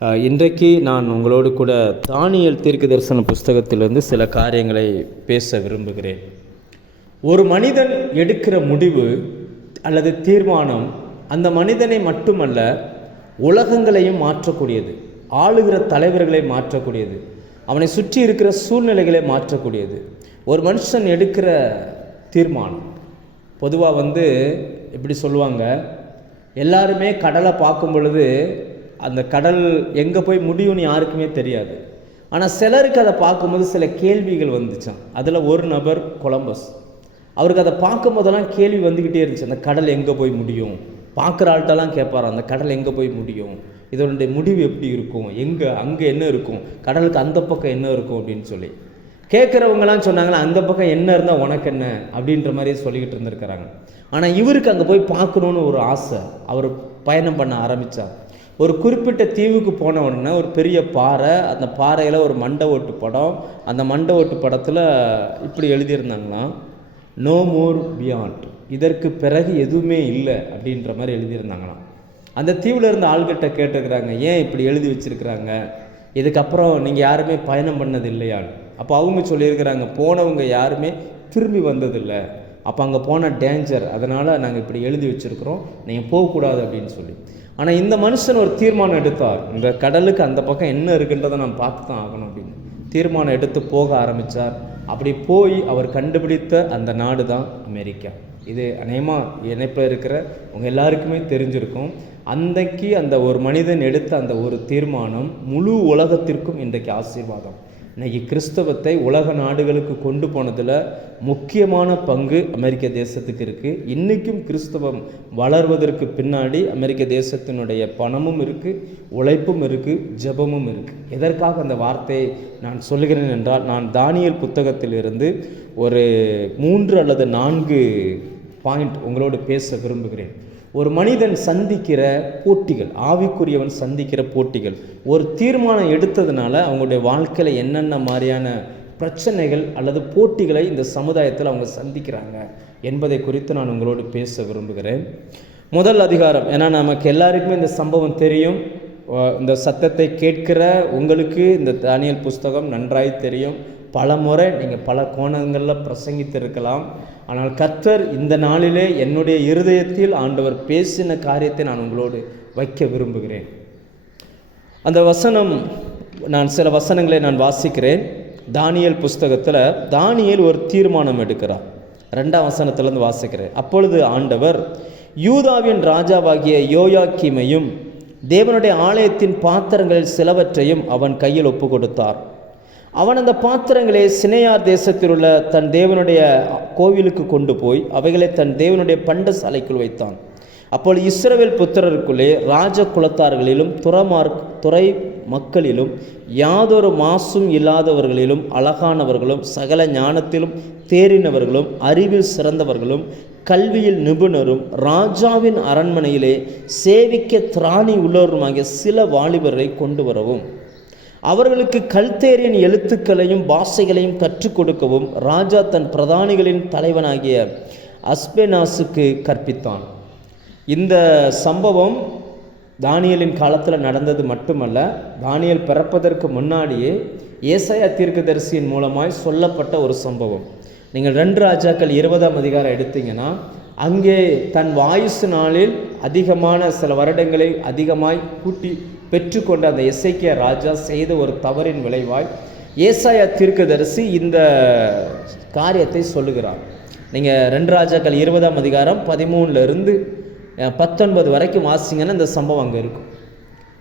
இன்றைக்கு நான் உங்களோடு கூட தானியேல் தீர்க்கதரிசன புஸ்தகத்திலிருந்து சில காரியங்களை பேச விரும்புகிறேன். ஒரு மனிதன் எடுக்கிற முடிவு அல்லது தீர்மானம் அந்த மனிதனை மட்டுமல்ல, உலகங்களையும் மாற்றக்கூடியது, ஆளுகிற தலைவர்களை மாற்றக்கூடியது, அவனை சுற்றி இருக்கிற சூழ்நிலைகளை மாற்றக்கூடியது. ஒரு மனுஷன் எடுக்கிற தீர்மானம் பொதுவாக எப்படி சொல்லுவாங்க, எல்லாருமே கடலை பார்க்கும் பொழுது அந்த கடல் எங்கே போய் முடியும்னு யாருக்குமே தெரியாது. ஆனால் சிலருக்கு அதை பார்க்கும்போது சில கேள்விகள் வந்துச்சான். அதில் ஒரு நபர் கொலம்பஸ். அவருக்கு அதை பார்க்கும் போதெல்லாம் கேள்வி வந்துக்கிட்டே இருந்துச்சு, அந்த கடல் எங்கே போய் முடியும். பார்க்குற ஆள்கிட்டலாம் கேட்பார், அந்த கடல் எங்கே போய் முடியும், இதனுடைய முடிவு எப்படி இருக்கும், அங்கே என்ன இருக்கும், கடலுக்கு அந்த பக்கம் என்ன இருக்கும் அப்படின்னு சொல்லி கேட்குறவங்களாம் சொன்னாங்களா, அந்த பக்கம் என்ன இருந்தால் உனக்கு என்ன அப்படின்ற மாதிரியே சொல்லிக்கிட்டு இருந்திருக்கிறாங்க. ஆனால் இவருக்கு அங்கே போய் பார்க்கணுன்னு ஒரு ஆசை. அவர் பயணம் பண்ண ஆரம்பித்தார். ஒரு குறிப்பிட்ட தீவுக்கு போன உடனே ஒரு பெரிய பாறை, அந்த பாறையில் ஒரு மண்டை ஓட்டு படம், அந்த மண்டை ஓட்டு படத்தில் இப்படி எழுதியிருந்தாங்களாம், நோ மோர் பியாண்ட், இதற்கு பிறகு எதுவுமே இல்லை அப்படின்ற மாதிரி எழுதியிருந்தாங்களாம். அந்த தீவில் இருந்த ஆள்கிட்ட கேட்டுக்கிறாங்க, ஏன் இப்படி எழுதி வச்சுருக்கிறாங்க, இதுக்கப்புறம் நீங்கள் யாருமே பயணம் பண்ணது இல்லையான்னு. அப்போ அவங்க சொல்லியிருக்கிறாங்க, போனவங்க யாருமே திரும்பி வந்ததில்லை, அப்போ அங்கே போன டேஞ்சர், அதனால் நாங்கள் இப்படி எழுதி வச்சுருக்குறோம், நீங்கள் போகக்கூடாது அப்படின்னு சொல்லி. ஆனால் இந்த மனுஷன் ஒரு தீர்மானம் எடுத்தார், இந்த கடலுக்கு அந்த பக்கம் என்ன இருக்குன்றதை நான் பார்த்து தான் ஆகணும் அப்படின்னு தீர்மானம் எடுத்து போக ஆரம்பித்தார். அப்படி போய் அவர் கண்டுபிடித்த அந்த நாடு தான் அமெரிக்கா. இது அநேகமாக இணைப்பில் இருக்கிற உங்கள் எல்லாருக்குமே தெரிஞ்சிருக்கும். அன்றைக்கு அந்த ஒரு மனிதன் எடுத்த அந்த ஒரு தீர்மானம் முழு உலகத்திற்கும் இன்றைக்கு ஆசீர்வாதம். இன்றைக்கி கிறிஸ்தவத்தை உலக நாடுகளுக்கு கொண்டு போனதில் முக்கியமான பங்கு அமெரிக்க தேசத்துக்கு இருக்குது. இன்றைக்கும் கிறிஸ்தவம் வளர்வதற்கு பின்னாடி அமெரிக்க தேசத்தினுடைய பணமும் இருக்குது, உழைப்பும் இருக்குது, ஜெபமும் இருக்குது. எதற்காக அந்த வார்த்தையை நான் சொல்லுகிறேன் என்றால், நான் தானியேல் புத்தகத்திலிருந்து ஒரு 3 அல்லது 4 பாயிண்ட் உங்களோடு பேச விரும்புகிறேன். ஒரு மனிதன் சந்திக்கிற போட்டிகள், ஆவிக்குரியவன் சந்திக்கிற போட்டிகள், ஒரு தீர்மானம் எடுத்ததுனால அவங்களுடைய வாழ்க்கையில் என்னென்ன மாதிரியான பிரச்சனைகள் அல்லது போட்டிகளை இந்த சமுதாயத்தில் அவங்க சந்திக்கிறாங்க என்பதை குறித்து நான் உங்களோடு பேச விரும்புகிறேன். முதல் அதிகாரம், ஏன்னா நமக்கு எல்லாருக்குமே இந்த சம்பவம் தெரியும். இந்த சத்தத்தை கேட்கிற உங்களுக்கு இந்த தானியேல் புஸ்தகம் நன்றாய் தெரியும். பல முறை நீங்கள் பல கோணங்களில் பிரசங்கித்திருக்கலாம். ஆனால் கர்த்தர் இந்த நாளிலே என்னுடைய இருதயத்தில் ஆண்டவர் பேசின காரியத்தை நான் உங்களோடு வைக்க விரும்புகிறேன். அந்த வசனம், நான் சில வசனங்களை நான் வாசிக்கிறேன். தானியேல் புஸ்தகத்தில் தானியேல் ஒரு தீர்மானம் எடுக்கிறார். 2ஆம் வசனத்திலிருந்து வாசிக்கிறேன். அப்பொழுது ஆண்டவர் யூதாவின் ராஜாவாகிய யோயாக்கீமையும் தேவனுடைய ஆலயத்தின் பாத்திரங்கள் சிலவற்றையும் அவன் கையில் ஒப்பு கொடுத்தார். அவன் அந்த பாத்திரங்களை சினையார் தேசத்தில் உள்ள தன் தேவனுடைய கோவிலுக்கு கொண்டு போய் அவைகளை தன் தேவனுடைய பண்டசாலைக்குள் வைத்தான். அப்பொழுது இஸ்ரவேல் புத்திரருக்குள்ளே ராஜ குலத்தார்களிலும் துறை மக்களிலும் யாதொரு மாசும் இல்லாதவர்களிலும் அழகானவர்களும் சகல ஞானத்திலும் தேறினவர்களும் அறிவில் சிறந்தவர்களும் கல்வியில் நிபுணரும் ராஜாவின் அரண்மனையிலே சேவிக்க திராணி உள்ளவருமாகிய சில வாலிபரை கொண்டு வரவும் அவர்களுக்கு கல்தேரின் எழுத்துக்களையும் பாஷைகளையும் கற்றுக் கொடுக்கவும் ராஜா தன் பிரதானிகளின் தலைவனாகிய அஸ்பெனாசுக்கு கற்பித்தான். இந்த சம்பவம் தானியேலின் காலத்தில் நடந்தது மட்டுமல்ல, தானியேல் பிறப்பதற்கு முன்னாடியே ஏசாயா தீர்க்கதரிசியின் மூலமாய் சொல்லப்பட்ட ஒரு சம்பவம். நீங்கள் 2 ராஜாக்கள் 20ஆம் அதிகாரம் எடுத்தீங்கன்னா, அங்கே தன் வாயுசு நாளில் அதிகமான சில வருடங்களை அதிகமாய் கூட்டி பெற்றுக்கொண்ட அந்த எசேக்கியா ராஜா செய்த ஒரு தவறின் விளைவாய் ஏசாயா தீர்க்கதரிசி இந்த காரியத்தை சொல்லுகிறார். நீங்கள் 2 ராஜாக்கள் 20ஆம் அதிகாரம் 13 to 19 வரைக்கும் வாசிங்கன்னா இந்த சம்பவம் அங்கே இருக்கும்.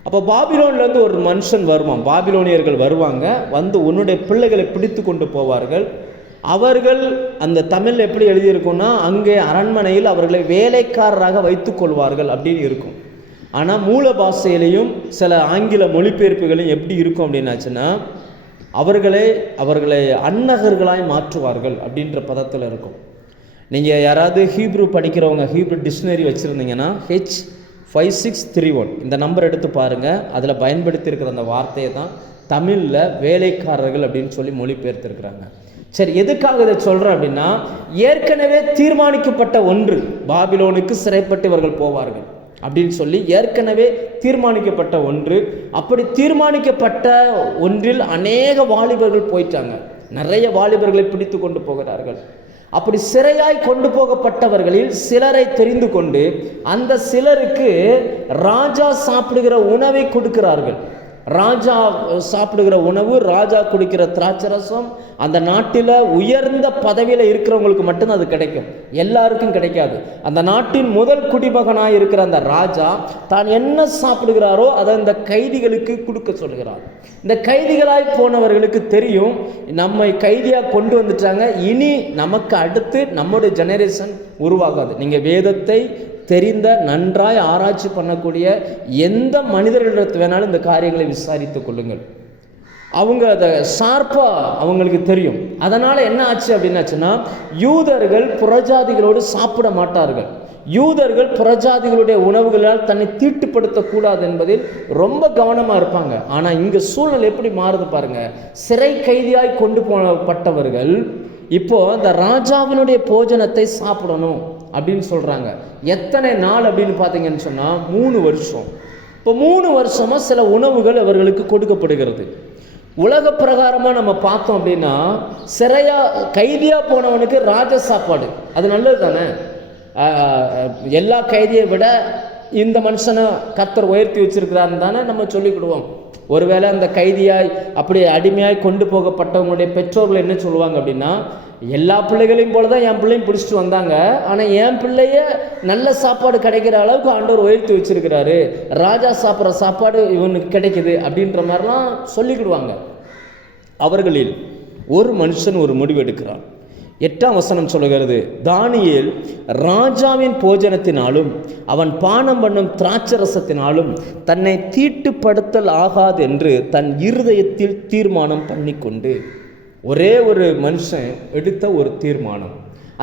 அப்போ பாபிலோன்லேருந்து ஒரு மனுஷன் வருவான், பாபிலோனியர்கள் வருவாங்க, உன்னுடைய பிள்ளைகளை பிடித்து கொண்டு போவார்கள். அவர்கள் அந்த தமிழில் எப்படி எழுதியிருக்குன்னா, அங்கே அரண்மனையில் அவர்களை வேலைக்காரராக வைத்து கொள்வார்கள் அப்படின்னு இருக்கும். ஆனால் மூல பாஷையிலையும் சில ஆங்கில மொழிபெயர்ப்புகளையும் எப்படி இருக்கும் அப்படின்னாச்சுன்னா, அவர்களை அன்னகர்களாய் மாற்றுவார்கள் அப்படின்ற பதத்தில் இருக்கும். நீங்கள் யாராவது ஹீப்ரு படிக்கிறவங்க ஹீப்ரு டிக்ஷனரி வச்சுருந்தீங்கன்னா H5631 இந்த நம்பர் எடுத்து பாருங்கள். அதில் பயன்படுத்தியிருக்கிற அந்த வார்த்தையை தான் தமிழில் வேலைக்காரர்கள் அப்படின்னு சொல்லி மொழிபெயர்த்திருக்கிறாங்க. சரி, எதுக்காக இதை சொல்கிறேன் அப்படின்னா, ஏற்கனவே தீர்மானிக்கப்பட்ட ஒன்று, பாபிலோனுக்கு சிறைப்பட்டு இவர்கள் போவார்கள். அப்படின்னு சொல்லி ஏற்கனவே தீர்மானிக்கப்பட்ட ஒன்று. அப்படி தீர்மானிக்கப்பட்ட ஒன்றில் அநேக வாலிபர்கள் போயிட்டாங்க. நிறைய வாலிபர்களை பிடித்து கொண்டு போகிறார்கள். அப்படி சிறையாய் கொண்டு போகப்பட்டவர்களில் சிலரை தெரிந்து கொண்டு அந்த சிலருக்கு ராஜா சாப்பிடுகிற உணவை கொடுக்கிறார்கள். ராஜா சாப்பிடுகிற உணவு, ராஜா குடிக்கிற திராட்சரசம் அந்த நாட்டில் உயர்ந்த பதவியில் இருக்கிறவங்களுக்கு மட்டும்தான் அது கிடைக்கும், எல்லாருக்கும் கிடைக்காது. அந்த நாட்டின் முதல் குடிமகனாக இருக்கிற அந்த ராஜா தான் என்ன சாப்பிடுகிறாரோ அதை அந்த கைதிகளுக்கு கொடுக்க சொல்கிறார். இந்த கைதிகளாய் போனவர்களுக்கு தெரியும், நம்மை கைதியாக கொண்டு வந்துட்டாங்க, இனி நமக்கு அடுத்து நம்முடைய ஜெனரேஷன் உருவாகாது. நீங்கள் வேதத்தை தெரிந்த நன்றாய் ஆராய்ச்சி பண்ணக்கூடிய எந்த மனிதர்களிடத்து வேணாலும் இந்த காரியங்களை விசாரித்துக் கொள்ளுங்கள். அவங்க அதை ஷார்ப்பாக அவங்களுக்கு தெரியும். அதனால் என்ன ஆச்சு அப்படின்னாச்சுன்னா, யூதர்கள் புறஜாதிகளோடு சாப்பிட மாட்டார்கள். யூதர்கள் புறஜாதிகளுடைய உணவுகளால் தன்னை தீட்டுப்படுத்தக்கூடாது என்பதில் ரொம்ப கவனமாக இருப்பாங்க. ஆனால் இங்கே சூழ்நிலை எப்படி மாறுது பாருங்க. சிறை கைதியாய் கொண்டு போகப்பட்டவர்கள் இப்போ அந்த ராஜாவினுடைய போஜனத்தை சாப்பிடணும் அப்படின்னு சொல்கிறாங்க. எத்தனை நாள் அப்படின்னு பார்த்தீங்கன்னு சொன்னால் 3 வருஷம். இப்போ 3 வருஷமாக சில உணவுகள் அவர்களுக்கு கொடுக்கப்படுகிறது. உலக பிரகாரமாக நம்ம பார்த்தோம் அப்படின்னா, கைதியாக போனவனுக்கு ராஜ சாப்பாடு அது நல்லது தானே. எல்லா கைதியை விட இந்த மனுஷனை கர்த்தர் உயர்த்தி வச்சிருக்கிறான்னு தானே நம்ம சொல்லிக்கிடுவோம். ஒருவேளை அந்த கைதியாய் அப்படி அடிமையாய் கொண்டு போகப்பட்டவங்களுடைய பெற்றோர்கள் என்ன சொல்லுவாங்க அப்படின்னா, எல்லா பிள்ளைகளையும் போல தான் என் பிள்ளையும் பிடிச்சிட்டு வந்தாங்க, ஆனால் என் பிள்ளைய நல்ல சாப்பாடு கிடைக்கிற அளவுக்கு ஆண்டவர் உயர்த்தி வச்சிருக்கிறாரு, ராஜா சாப்பிட்ற சாப்பாடு இவனுக்கு கிடைக்குது அப்படின்ற மாதிரிலாம் சொல்லிக்கிடுவாங்க. அவர்களில் ஒரு மனுஷன் ஒரு முடிவு எடுக்கிறான். 8ஆம் வசனம் சொல்லுகிறது, தானியேல் ராஜாவின் போஜனத்தினாலும் அவன் பானம் பண்ணும் திராட்சரசத்தினாலும் தன்னை தீட்டுப்படுத்தல் ஆகாது என்று தன் இருதயத்தில் தீர்மானம் பண்ணிக்கொண்டு. ஒரே ஒரு மனுஷன் எடுத்த ஒரு தீர்மானம்.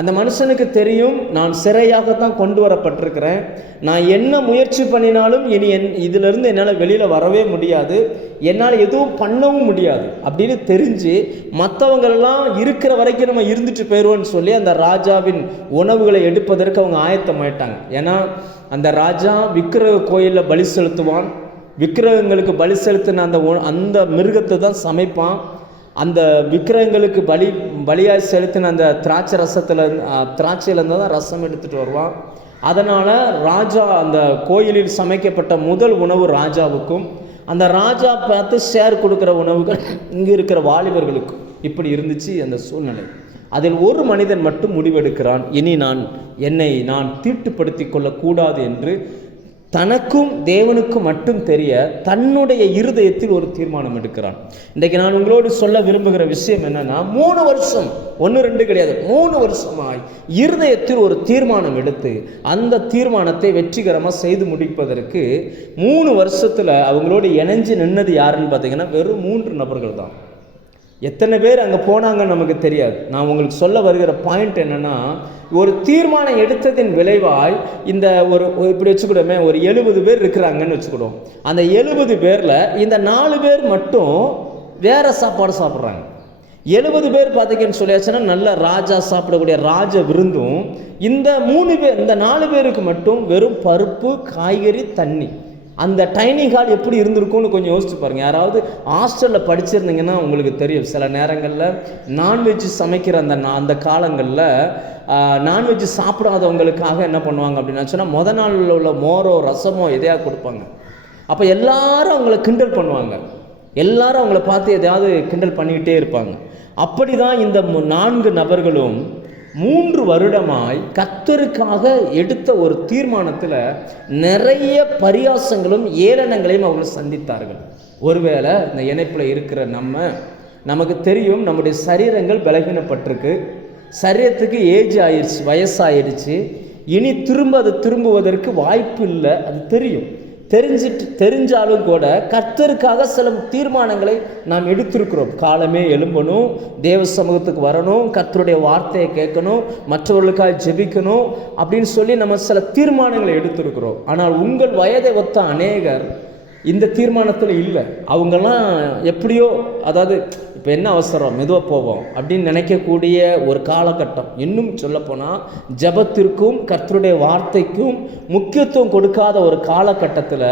அந்த மனுஷனுக்கு தெரியும், நான் சிறையாகத்தான் கொண்டு வரப்பட்டிருக்கிறேன், நான் என்ன முயற்சி பண்ணினாலும் இனி இதிலிருந்து என்னால் வெளியில் வரவே முடியாது, என்னால் எதுவும் பண்ணவும் முடியாது அப்படின்னு தெரிஞ்சு மற்றவங்களெல்லாம் இருக்கிற வரைக்கும் நம்ம இருந்துட்டு போயிடுவோன்னு சொல்லி அந்த ராஜாவின் உணவுகளை எடுப்பதற்கு அவங்க ஆயத்தமாயிட்டாங்க. ஏன்னா அந்த ராஜா விக்கிரக கோயிலில் பலி செலுத்துவான். விக்கிரகங்களுக்கு பலி செலுத்தின அந்த மிருகத்தை தான் சமைப்பான். அந்த விக்கிரகங்களுக்கு பலியாய் செலுத்தின அந்த திராட்சையிலேருந்து தான் ரசம் எடுத்துகிட்டு வருவான். அதனால் ராஜா அந்த கோயிலில் சமைக்கப்பட்ட முதல் உணவு ராஜாவுக்கும், அந்த ராஜா பார்த்து ஷேர் கொடுக்குற உணவுகள் இங்கே இருக்கிற வாலிபர்களுக்கும். இப்படி இருந்துச்சு அந்த சூழ்நிலை. அதில் ஒரு மனிதன் மட்டும் முடிவெடுக்கிறான், இனி என்னை நான் தீட்டுப்படுத்தி கொள்ளக்கூடாது என்று தனக்கும் தேவனுக்கும் மட்டும் தெரிய தன்னுடைய இருதயத்தில் ஒரு தீர்மானம் எடுக்கிறான். இன்றைக்கு நான் உங்களோடு சொல்ல விரும்புகிற விஷயம் என்னன்னா, 3 வருஷம் 1-2 கிடையாது, 3 வருஷமாய் இருதயத்தில் ஒரு தீர்மானம் எடுத்து அந்த தீர்மானத்தை வெற்றிகரமாக செய்து முடிப்பதற்கு 3 வருஷத்தில் அவங்களோடு இணைஞ்சு நின்னது யாருன்னு பார்த்தீங்கன்னா வெறும் 3 நபர்கள் தான். எத்தனை பேர் அங்கே போனாங்கன்னு நமக்கு தெரியாது. நான் உங்களுக்கு சொல்ல வருகிற பாயிண்ட் என்னென்னா, ஒரு தீர்மானம் எடுத்ததின் விளைவாய் இந்த இப்படி வச்சுக்கிடுமே, ஒரு 70 பேர் இருக்கிறாங்கன்னு வச்சுக்கிடுவோம். அந்த 70 பேரில் இந்த 4 பேர் மட்டும் வேறு சாப்பாடு சாப்பிட்றாங்க. 70 பேர் பார்த்தீங்கன்னு சொல்லியாச்சுன்னா நல்ல ராஜா சாப்பிடக்கூடிய ராஜ விருந்தும், இந்த 4 பேருக்கு மட்டும் வெறும் பருப்பு, காய்கறி, தண்ணி. அந்த டைனிங் ஹால் எப்படி இருந்திருக்கும்னு கொஞ்சம் யோசிச்சு பாருங்கள். யாராவது ஹாஸ்டலில் படிச்சிருந்தீங்கன்னா உங்களுக்கு தெரியும், சில நேரங்களில் நான்வெஜ் சமைக்கிற அந்த காலங்களில் நான்வெஜ் சாப்பிடாதவங்களுக்காக என்ன பண்ணுவாங்க அப்படின்னா சொன்னால், முத நாளில் உள்ள மோரோ ரசமோ எதையா கொடுப்பாங்க. அப்போ எல்லாரும் அவங்கள கிண்டல் பண்ணுவாங்க, எல்லாரும் அவங்கள பார்த்து எதையாவது கிண்டல் பண்ணிக்கிட்டே இருப்பாங்க. அப்படி தான் இந்த 4 நபர்களும் 3 வருடமாய் கர்த்தருக்காக எடுத்த ஒரு தீர்மானத்தில் நிறைய பரியாசங்களும் ஏளனங்களையும் அவர்கள் சந்தித்தார்கள். ஒருவேளை இந்த இணைப்பில் இருக்கிற நமக்கு தெரியும், நம்முடைய சரீரங்கள் பலகீனப்பட்டிருக்கு, சரீரத்துக்கு ஏஜ் ஆயிடுச்சு, வயசாயிடுச்சு, இனி அது திரும்புவதற்கு வாய்ப்பு இல்லை, அது தெரியும். தெரிஞ்சாலும் கூட கர்த்தருக்காக சில தீர்மானங்களை நாம் எடுத்திருக்கிறோம். காலமே எழும்பணும், தேவ சமூகத்துக்கு வரணும், கர்த்தருடைய வார்த்தையை கேட்கணும், மற்றவர்களுக்காக ஜெபிக்கணும் அப்படின்னு சொல்லி நம்ம சில தீர்மானங்களை எடுத்திருக்கிறோம். ஆனால் உங்கள் வயதை ஒத்த அநேகர் இந்த தீர்மானத்தில் இல்லை. அவங்கெல்லாம் எப்படியோ, அதாவது இப்போ என்ன அவசரம், மெதுவாக போவோம் அப்படின்னு நினைக்கக்கூடிய ஒரு காலகட்டம். இன்னும் சொல்லப்போனால் ஜெபத்திற்கும் கர்த்தருடைய வார்த்தைக்கும் முக்கியத்துவம் கொடுக்காத ஒரு காலகட்டத்தில்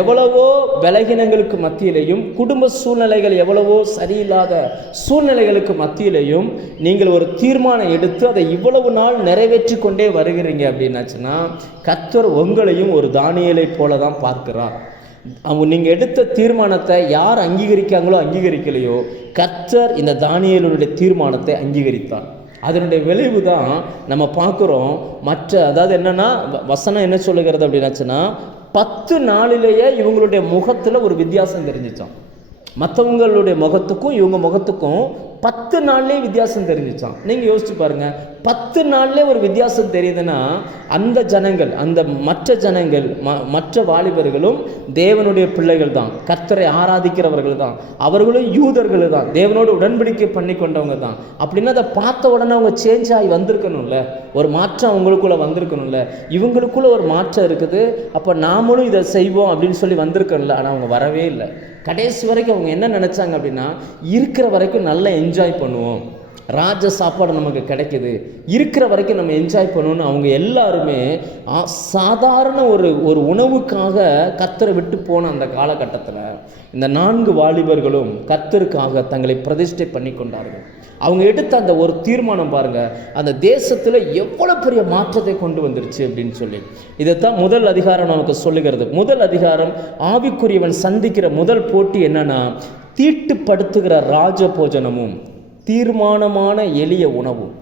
எவ்வளவோ பலகீனங்களுக்கு மத்தியிலையும், குடும்ப சூழ்நிலைகள் எவ்வளவோ சரியில்லாத சூழ்நிலைகளுக்கு மத்தியிலையும் நீங்கள் ஒரு தீர்மானம் எடுத்து அதை இவ்வளவு நாள் நிறைவேற்றி கொண்டே வருகிறீங்க அப்படின்னாச்சுன்னா கர்த்தர் உங்களையும் ஒரு தானியேலை போல தான் பார்க்கிறார். நீங்கள் எடுத்த தீர்மானத்தை யார் அங்கீகரிக்காங்களோ அங்கீகரிக்கலையோ, கர்த்தர் இந்த தானியேலுடைய தீர்மானத்தை அங்கீகரித்தார். அதனுடைய விளைவு தான் நம்ம பார்க்குறோம். அதாவது என்னென்னா, வசனம் என்ன சொல்லுகிறது அப்படின்னாச்சுன்னா 10 நாளிலேயே இவங்களுடைய முகத்தில் ஒரு வித்தியாசம் தெரிஞ்சிச்சான். மற்றவங்களுடைய முகத்துக்கும் இவங்க முகத்துக்கும் 10 நாள்லேயே வித்தியாசம் தெரிஞ்சிச்சான். நீங்கள் யோசிச்சு பாருங்கள், 10 நாள்லேயே ஒரு வித்தியாசம் தெரியுதுன்னா அந்த ஜனங்கள், அந்த மற்ற ஜனங்கள், மற்ற வாலிபர்களும் தேவனுடைய பிள்ளைகள் தான், கர்த்தரை ஆராதிக்கிறவர்கள் தான், அவர்களும் யூதர்கள் தான், தேவனோடு உடன்படிக்கை பண்ணி கொண்டவங்க தான். அப்படின்னா அதை பார்த்த உடனே அவங்க சேஞ்ச் ஆகி வந்திருக்கணும்ல, ஒரு மாற்றம் அவங்களுக்குள்ளே வந்திருக்கணும்ல. இவங்களுக்குள்ள ஒரு மாற்றம் இருக்குது, அப்போ நாமளும் இதை செய்வோம் அப்படின்னு சொல்லி வந்திருக்கணும்ல. ஆனால் அவங்க வரவே இல்லை. கடைசி வரைக்கும் அவங்க என்ன நினச்சாங்க அப்படின்னா, இருக்கிற வரைக்கும் நல்லா என்ஜாய் பண்ணுவோம், ராஜ சாப்பாடு நமக்கு கிடைக்குது, இருக்கிற வரைக்கும் நம்ம என்ஜாய் பண்ணணும்னு அவங்க எல்லாருமே சாதாரண ஒரு உணவுக்காக கர்த்தரை விட்டு போன அந்த காலகட்டத்தில் இந்த 4 வாலிபர்களும் கர்த்தருக்காக தங்களை பிரதிஷ்டை பண்ணி கொண்டார்கள். அவங்க எடுத்த அந்த ஒரு தீர்மானம் பாருங்கள், அந்த தேசத்தில் எவ்வளோ பெரிய மாற்றத்தை கொண்டு வந்துருச்சு அப்படின்னு சொல்லி. இதைத்தான் முதல் அதிகாரம் நமக்கு சொல்லுகிறது. முதல் அதிகாரம் ஆவிக்குரியவன் சந்திக்கிற முதல் போட்டி என்னன்னா, தீட்டுப்படுத்துகிற ராஜ போஜனமும் தீர்மானமான எளிய உணவும்.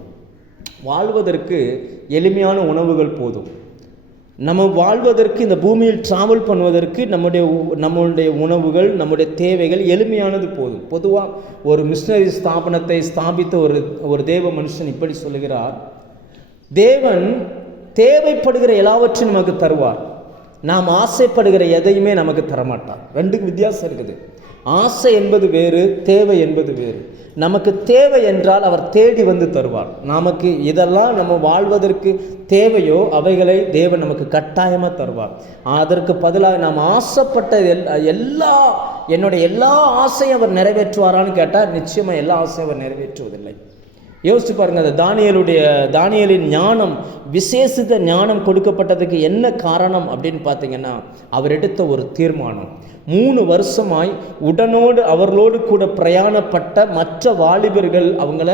வாழ்வதற்கு எளிமையான உணவுகள் போதும். நம்ம வாழ்வதற்கு, இந்த பூமியில் ட்ராவல் பண்ணுவதற்கு நம்முடைய உணவுகள், நம்முடைய தேவைகள் எளிமையானது போதும். பொதுவாக ஒரு மிஷனரி ஸ்தாபனத்தை ஸ்தாபித்த ஒரு தேவ மனுஷன் இப்படி சொல்லுகிறார், தேவன் தேவைப்படுகிற எல்லாவற்றையும் நமக்கு தருவார், நாம் ஆசைப்படுகிற எதையுமே நமக்கு தரமாட்டார். ரெண்டுக்கு வித்தியாசம் இருக்குது. ஆசை என்பது வேறு, தேவை என்பது வேறு. நமக்கு தேவை என்றால் அவர் தேடி வந்து தருவார். நமக்கு இதெல்லாம் நம்ம வாழ்வதற்கு தேவையோ அவைகளை தேவன் நமக்கு கட்டாயமாக தருவார். அதற்கு பதிலாக நாம் ஆசைப்பட்ட என்னுடைய எல்லா ஆசையும் அவர் நிறைவேற்றுவாரான்னு கேட்டால் நிச்சயமாக எல்லா ஆசையும் அவர் நிறைவேற்றுவதில்லை. யோசிச்சு பாருங்கள், அந்த தானியேலின் ஞானம், விசேஷித்த ஞானம் கொடுக்கப்பட்டதுக்கு என்ன காரணம் அப்படின்னு பார்த்தீங்கன்னா, அவர் எடுத்த ஒரு தீர்மானம். 3 வருஷமாய் அவர்களோடு கூட பிரயாணப்பட்ட மற்ற வாலிபர்கள் அவங்கள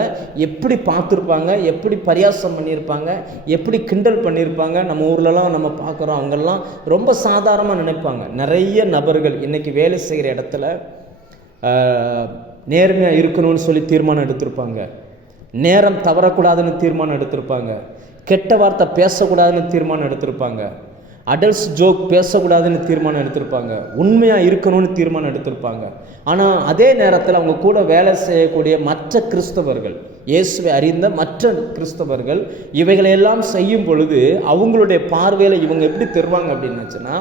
எப்படி பார்த்துருப்பாங்க, எப்படி பரியாசம் பண்ணியிருப்பாங்க, எப்படி கிண்டல் பண்ணியிருப்பாங்க. நம்ம ஊர்லலாம் நம்ம பார்க்குறோம், அவங்கெல்லாம் ரொம்ப சாதாரணமாக நினைப்பாங்க. நிறைய நபர்கள் இன்றைக்கி வேலை செய்கிற இடத்துல நேர்மையாக இருக்கணும்னு சொல்லி தீர்மானம் எடுத்திருப்பாங்க, நேரம் தவறக்கூடாதுன்னு தீர்மானம் எடுத்திருப்பாங்க, கெட்ட வார்த்தை பேசக்கூடாதுன்னு தீர்மானம் எடுத்திருப்பாங்க, அடல்ட்ஸ் ஜோக் பேசக்கூடாதுன்னு தீர்மானம் எடுத்திருப்பாங்க, உண்மையாக இருக்கணும்னு தீர்மானம் எடுத்திருப்பாங்க. ஆனால் அதே நேரத்தில் அவங்க கூட வேலை செய்யக்கூடிய மற்ற கிறிஸ்தவர்கள், இயேசுவை அறிந்த மற்ற கிறிஸ்தவர்கள் இவைகளையெல்லாம் செய்யும் பொழுது அவங்களுடைய பார்வையில் இவங்க எப்படி தெரிவாங்க அப்படின்னாச்சுன்னா,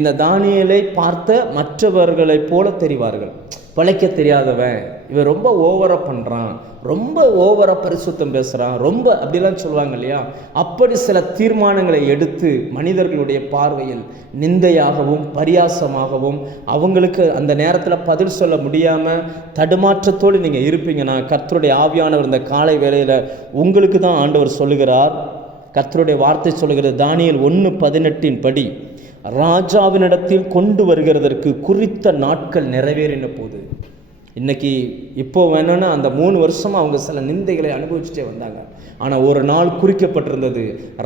இந்த தானியேலை பார்த்த மற்றவர்களைப் போல தெரிவார்கள். பழைக்க தெரியாதவன், இவன் ரொம்ப ஓவராக பண்ணுறான், ரொம்ப ஓவராக பரிசுத்தம் பேசுகிறான், ரொம்ப அப்படிலாம் சொல்லுவாங்க இல்லையா. அப்படி சில தீர்மானங்களை எடுத்து மனிதர்களுடைய பார்வையில் நிந்தையாகவும் பரியாசமாகவும் அவங்களுக்கு அந்த நேரத்தில் பதில் சொல்ல முடியாமல் தடுமாற்றத்தோடு நீங்கள் இருப்பீங்கன்னா, கர்த்தருடைய ஆவியானவர் இந்த காலை வேளையில் உங்களுக்கு தான் ஆண்டவர் சொல்லுகிறார். கர்த்தருடைய வார்த்தை சொல்லுகிறது, தானியேல் 1:18 படி, ராஜாவினிடத்தில் கொண்டு வருகிறதற்கு குறித்த நாட்கள் நிறைவேறின போது. இன்றைக்கி இப்போ வேணும்னா அந்த 3 வருஷமாக அவங்க சில நிந்தைகளை அனுபவிச்சுட்டே வந்தாங்க. ஆனால் ஒரு நாள் குறிக்கப்பட்டிருந்தது.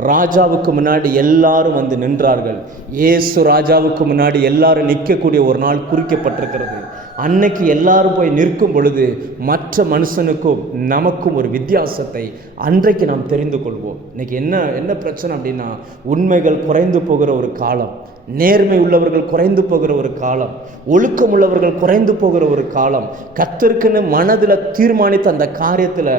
ராஜாவுக்கு முன்னாடி எல்லாரும் வந்து நின்றார்கள். இயேசு ராஜாவுக்கு முன்னாடி எல்லாரும் நிற்கக்கூடிய ஒரு நாள் குறிக்கப்பட்டிருக்கிறது. அன்னைக்கு எல்லாரும் போய் நிற்கும் பொழுது மற்ற மனுஷனுக்கும் நமக்கும் ஒரு வித்தியாசத்தை அன்றைக்கு நாம் தெரிந்து கொள்வோம். இன்றைக்கி என்ன பிரச்சனை அப்படின்னா, உண்மைகள் குறைந்து போகிற ஒரு காலம், நேர்மை உள்ளவர்கள் குறைந்து போகிற ஒரு காலம், ஒழுக்கம் உள்ளவர்கள் குறைந்து போகிற ஒரு காலம், கர்த்தருக்குன்னு மனதில் தீர்மானித்த அந்த காரியத்தில்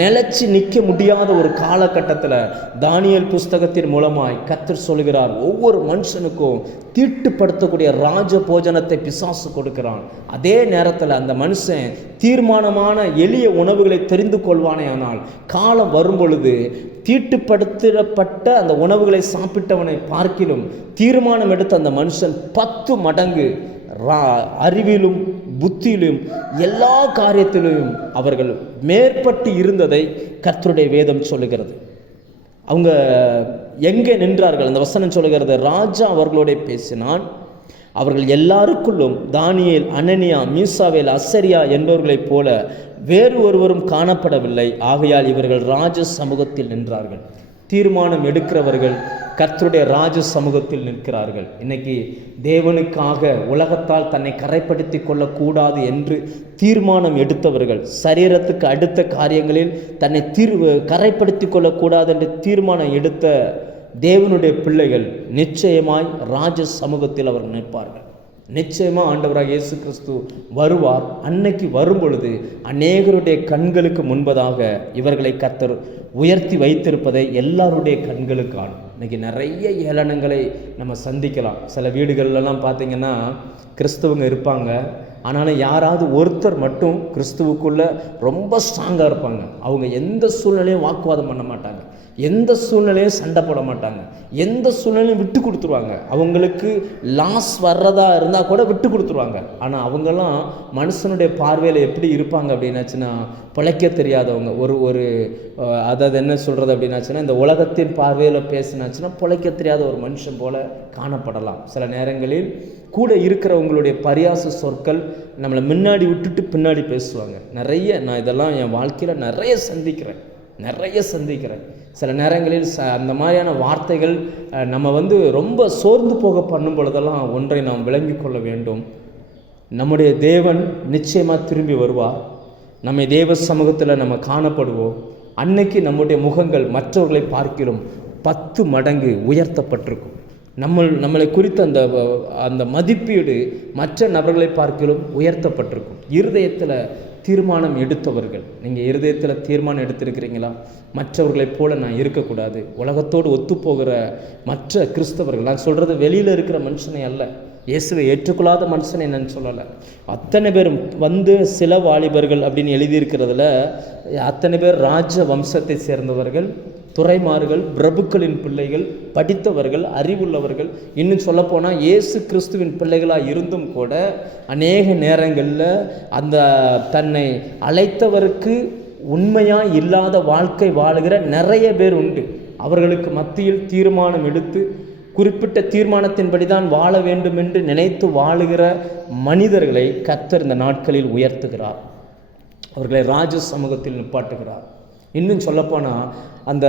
நிலைச்சு நிற்க முடியாத ஒரு காலகட்டத்தில் தானியேல் புஸ்தகத்தின் மூலமாய் கர்த்தர் சொல்கிறார், ஒவ்வொரு மனுஷனுக்கும் தீட்டுப்படுத்தக்கூடிய ராஜ போஜனத்தை பிசாசு கொடுக்கிறான். அதே நேரத்தில் அந்த மனுஷன் தீர்மானமான எளிய உணவுகளை தெரிந்து கொள்வானே. ஆனால் காலம் வரும் பொழுது தீட்டுப்படுத்தப்பட்ட அந்த உணவுகளை சாப்பிட்டவனை பார்க்கிலும் தீர்மானம் எடுத்த அந்த மனுஷன் 10 மடங்கு அறிவிலும் புத்தியிலும் எல்லா காரியத்திலும் அவர்கள் மேற்பட்டு இருந்ததை கர்த்தருடைய வேதம் சொல்லுகிறது. அவங்க எங்கே நின்றார்கள்? அந்த வசனம் சொல்லுகிறது, ராஜா அவர்களோட பேசினான். அவர்கள் எல்லாருக்குள்ளும் தானியேல், அனனியா, மீசாவேல், அசரியா என்பவர்களைப் போல வேறு ஒருவரும் காணப்படவில்லை. ஆகையால் இவர்கள் ராஜ சமூகத்தில் நின்றார்கள். தீர்மானம் எடுக்கிறவர்கள் கர்த்தருடைய ராஜ சமூகத்தில் நிற்கிறார்கள். இன்னைக்கு தேவனுக்காக உலகத்தால் தன்னை கரைப்படுத்தி கொள்ளக்கூடாது என்று தீர்மானம் எடுத்தவர்கள், சரீரத்துக்கு அடுத்த காரியங்களில் தன்னை கரைப்படுத்தி கொள்ளக்கூடாது என்று தீர்மானம் எடுத்த தேவனுடைய பிள்ளைகள் நிச்சயமாய் ராஜ சமூகத்தில் அவர் நிற்பார்கள். நிச்சயமாக ஆண்டவராக இயேசு கிறிஸ்து வருவார். அன்னைக்கு வரும் பொழுது அநேகருடைய கண்களுக்கு முன்பதாக இவர்களை கர்த்தர் உயர்த்தி வைத்திருப்பதை எல்லாருடைய கண்களுக்கு காணும். இன்றைக்கி நிறைய ஏளனங்களை நம்ம சந்திக்கலாம். சில வீடுகள்லாம் பார்த்திங்கன்னா கிறிஸ்துவங்க இருப்பாங்க, ஆனாலும் யாராவது ஒருத்தர் மட்டும் கிறிஸ்துவுக்குள்ளே ரொம்ப ஸ்ட்ராங்காக இருப்பாங்க. அவங்க எந்த சூழ்நிலையும் வாக்குவாதம் பண்ண மாட்டாங்க, எந்த சூழ்நிலையும் சண்டை போட மாட்டாங்க, எந்த சூழ்நிலையும் விட்டு கொடுத்துருவாங்க. அவங்களுக்கு லாஸ் வர்றதா இருந்தால் கூட விட்டு கொடுத்துருவாங்க. ஆனால் அவங்கெல்லாம் மனுஷனுடைய பார்வையில் எப்படி இருப்பாங்க அப்படின்னாச்சுன்னா, பிழைக்க தெரியாதவங்க. ஒரு அதாவது என்ன சொல்கிறது அப்படின்னாச்சுன்னா, இந்த உலகத்தின் பார்வையில் பேசினாச்சுன்னா பிழைக்க தெரியாத ஒரு மனுஷன் போல் காணப்படலாம். சில நேரங்களில் கூட இருக்கிறவங்களுடைய பரியாச சொற்கள் நம்மளை முன்னாடி விட்டுட்டு பின்னாடி பேசுவாங்க. நான் இதெல்லாம் என் வாழ்க்கையில் நிறைய சந்திக்கிறேன். சில நேரங்களில் அந்த மாதிரியான வார்த்தைகள் நம்ம ரொம்ப சோர்ந்து போக பண்ணும் பொழுதெல்லாம் ஒன்றை நாம் விளங்கி கொள்ள வேண்டும். நம்முடைய தேவன் நிச்சயமாக திரும்பி வருவார். நம்மை தேவ சமூகத்தில் நம்ம காணப்படுவோம். அன்னைக்கு நம்முடைய முகங்கள் மற்றவர்களை பார்க்கிலும் 10 மடங்கு உயர்த்தப்பட்டிருக்கும். நம்மளை குறித்த அந்த மதிப்பீடு மற்ற நபர்களை பார்க்கிலும் உயர்த்தப்பட்டிருக்கும். இருதயத்தில் தீர்மானம் எடுத்தவர்கள், நீங்கள் இருதயத்தில் தீர்மானம் எடுத்திருக்கிறீங்களா? மற்றவர்களைப் போல நான் இருக்கக்கூடாது, உலகத்தோடு ஒத்துப்போகிற மற்ற கிறிஸ்தவர்கள், நான் சொல்கிறது வெளியில் இருக்கிற மனுஷனை அல்ல, இயேசுவை ஏற்றுக்கொள்ளாத மனுஷனை நான் சொல்லலை. அத்தனை பேரும் சில வாலிபர்கள் அப்படின்னு எழுதியிருக்கிறதுல அத்தனை பேர் ராஜ வம்சத்தை சேர்ந்தவர்கள், துறைமார்கள், பிரபுக்களின் பிள்ளைகள், படித்தவர்கள், அறிவுள்ளவர்கள். இன்னும் சொல்லப்போனால் இயேசு கிறிஸ்துவின் பிள்ளைகளாக இருந்தும் கூட அநேக நேரங்களில் அந்த தன்னை அழைத்தவருக்கு உண்மையாக இல்லாத வாழ்க்கை வாழுகிற நிறைய பேர் உண்டு. அவர்களுக்கு மத்தியில் தீர்மானம் எடுத்து குறிப்பிட்ட தீர்மானத்தின்படி தான் வாழ வேண்டும் என்று நினைத்து வாழுகிற மனிதர்களை கர்த்தர் இந்த நாட்களில் உயர்த்துகிறார். அவர்களை ராஜ சமூகத்தில் நிப்பாட்டுகிறார். இன்னும் சொல்லப்போனால் அந்த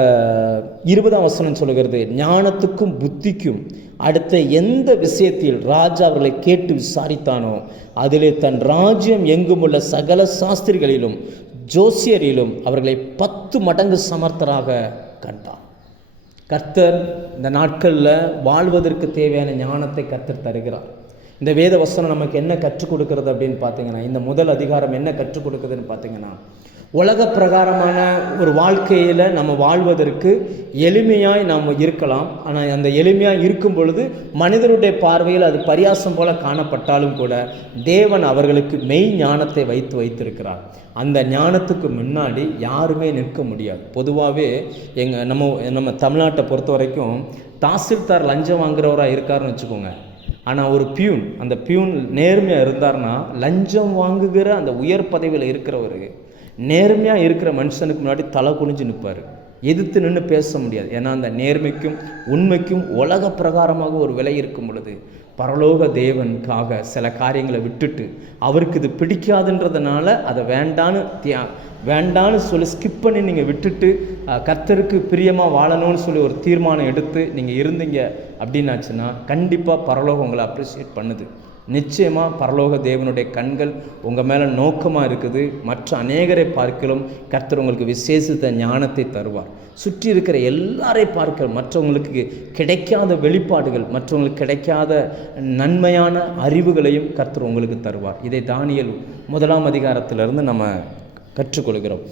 20ஆம் வசனம் சொல்லுகிறது, ஞானத்துக்கும் புத்திக்கும் அடுத்த எந்த விஷயத்தில் ராஜா அவர்களை கேட்டு விசாரித்தானோ அதிலே தன் ராஜ்யம் எங்கும் உள்ள சகல சாஸ்திரிகளிலும் ஜோசியரிலும் அவர்களை 10 மடங்கு சமர்த்தராக கண்டார். கர்த்தர் இந்த நாட்களில் வாழ்வதற்கு தேவையான ஞானத்தை கர்த்தர் தருகிறார். இந்த வேத வசனம் நமக்கு என்ன கற்றுக் கொடுக்கிறது அப்படின்னு பார்த்தீங்கன்னா, இந்த முதல் அதிகாரம் என்ன கற்றுக் கொடுக்குதுன்னு பார்த்தீங்கன்னா, உலக பிரகாரமான ஒரு வாழ்க்கையில் நம்ம வாழ்வதற்கு எளிமையாய் நாம் இருக்கலாம். ஆனால் அந்த எளிமையாக இருக்கும் பொழுது மனிதருடைய பார்வையில் அது பரியாசம் போல காணப்பட்டாலும் கூட தேவன் அவர்களுக்கு மெய் ஞானத்தை வைத்திருக்கிறார். அந்த ஞானத்துக்கு முன்னாடி யாருமே நிற்க முடியாது. பொதுவாகவே நம்ம தமிழ்நாட்டை பொறுத்த வரைக்கும் தாசில்தார் லஞ்சம் வாங்குறவராக இருக்காருன்னு வச்சுக்கோங்க. ஆனால் ஒரு பியூன், அந்த பியூன் நேர்மையாக இருந்தார்னா லஞ்சம் வாங்குகிற அந்த உயர் பதவியில் இருக்கிறவர் நேர்மையாக இருக்கிற மனுஷனுக்கு முன்னாடி தலை குனிஞ்சு நிற்பார். எதிர்த்து நின்று பேச முடியாது. ஏன்னா அந்த நேர்மைக்கும் உண்மைக்கும் உலக பிரகாரமாக ஒரு விலை இருக்கும் பொழுது பரலோக தேவனுக்காக சில காரியங்களை விட்டுட்டு அவருக்கு இது பிடிக்காதுன்றதுனால அதை வேண்டான்னு சொல்லி ஸ்கிப் பண்ணி நீங்கள் விட்டுட்டு கர்த்தருக்கு பிரியமாக வாழணும்னு சொல்லி ஒரு தீர்மானம் எடுத்து நீங்கள் இருந்தீங்க அப்படின்னாச்சுன்னா கண்டிப்பாக பரலோகம் உங்களை அப்ரிஷியேட் பண்ணுது. நிச்சயமாக பரலோக தேவனுடைய கண்கள் உங்கள் மேலே நோக்கமாக இருக்குது. மற்ற அநேகரை பார்க்கலும் கர்த்தர் உங்களுக்கு விசேஷித்த ஞானத்தை தருவார். சுற்றி இருக்கிற எல்லாரை பார்க்க மற்றவங்களுக்கு கிடைக்காத வெளிப்பாடுகள், மற்றவங்களுக்கு கிடைக்காத நன்மையான அறிவுகளையும் கர்த்தர் உங்களுக்கு தருவார். இதை தானியேல் 1ஆம் அதிகாரத்திலிருந்து நம்ம கற்றுக்கொள்கிறோம்.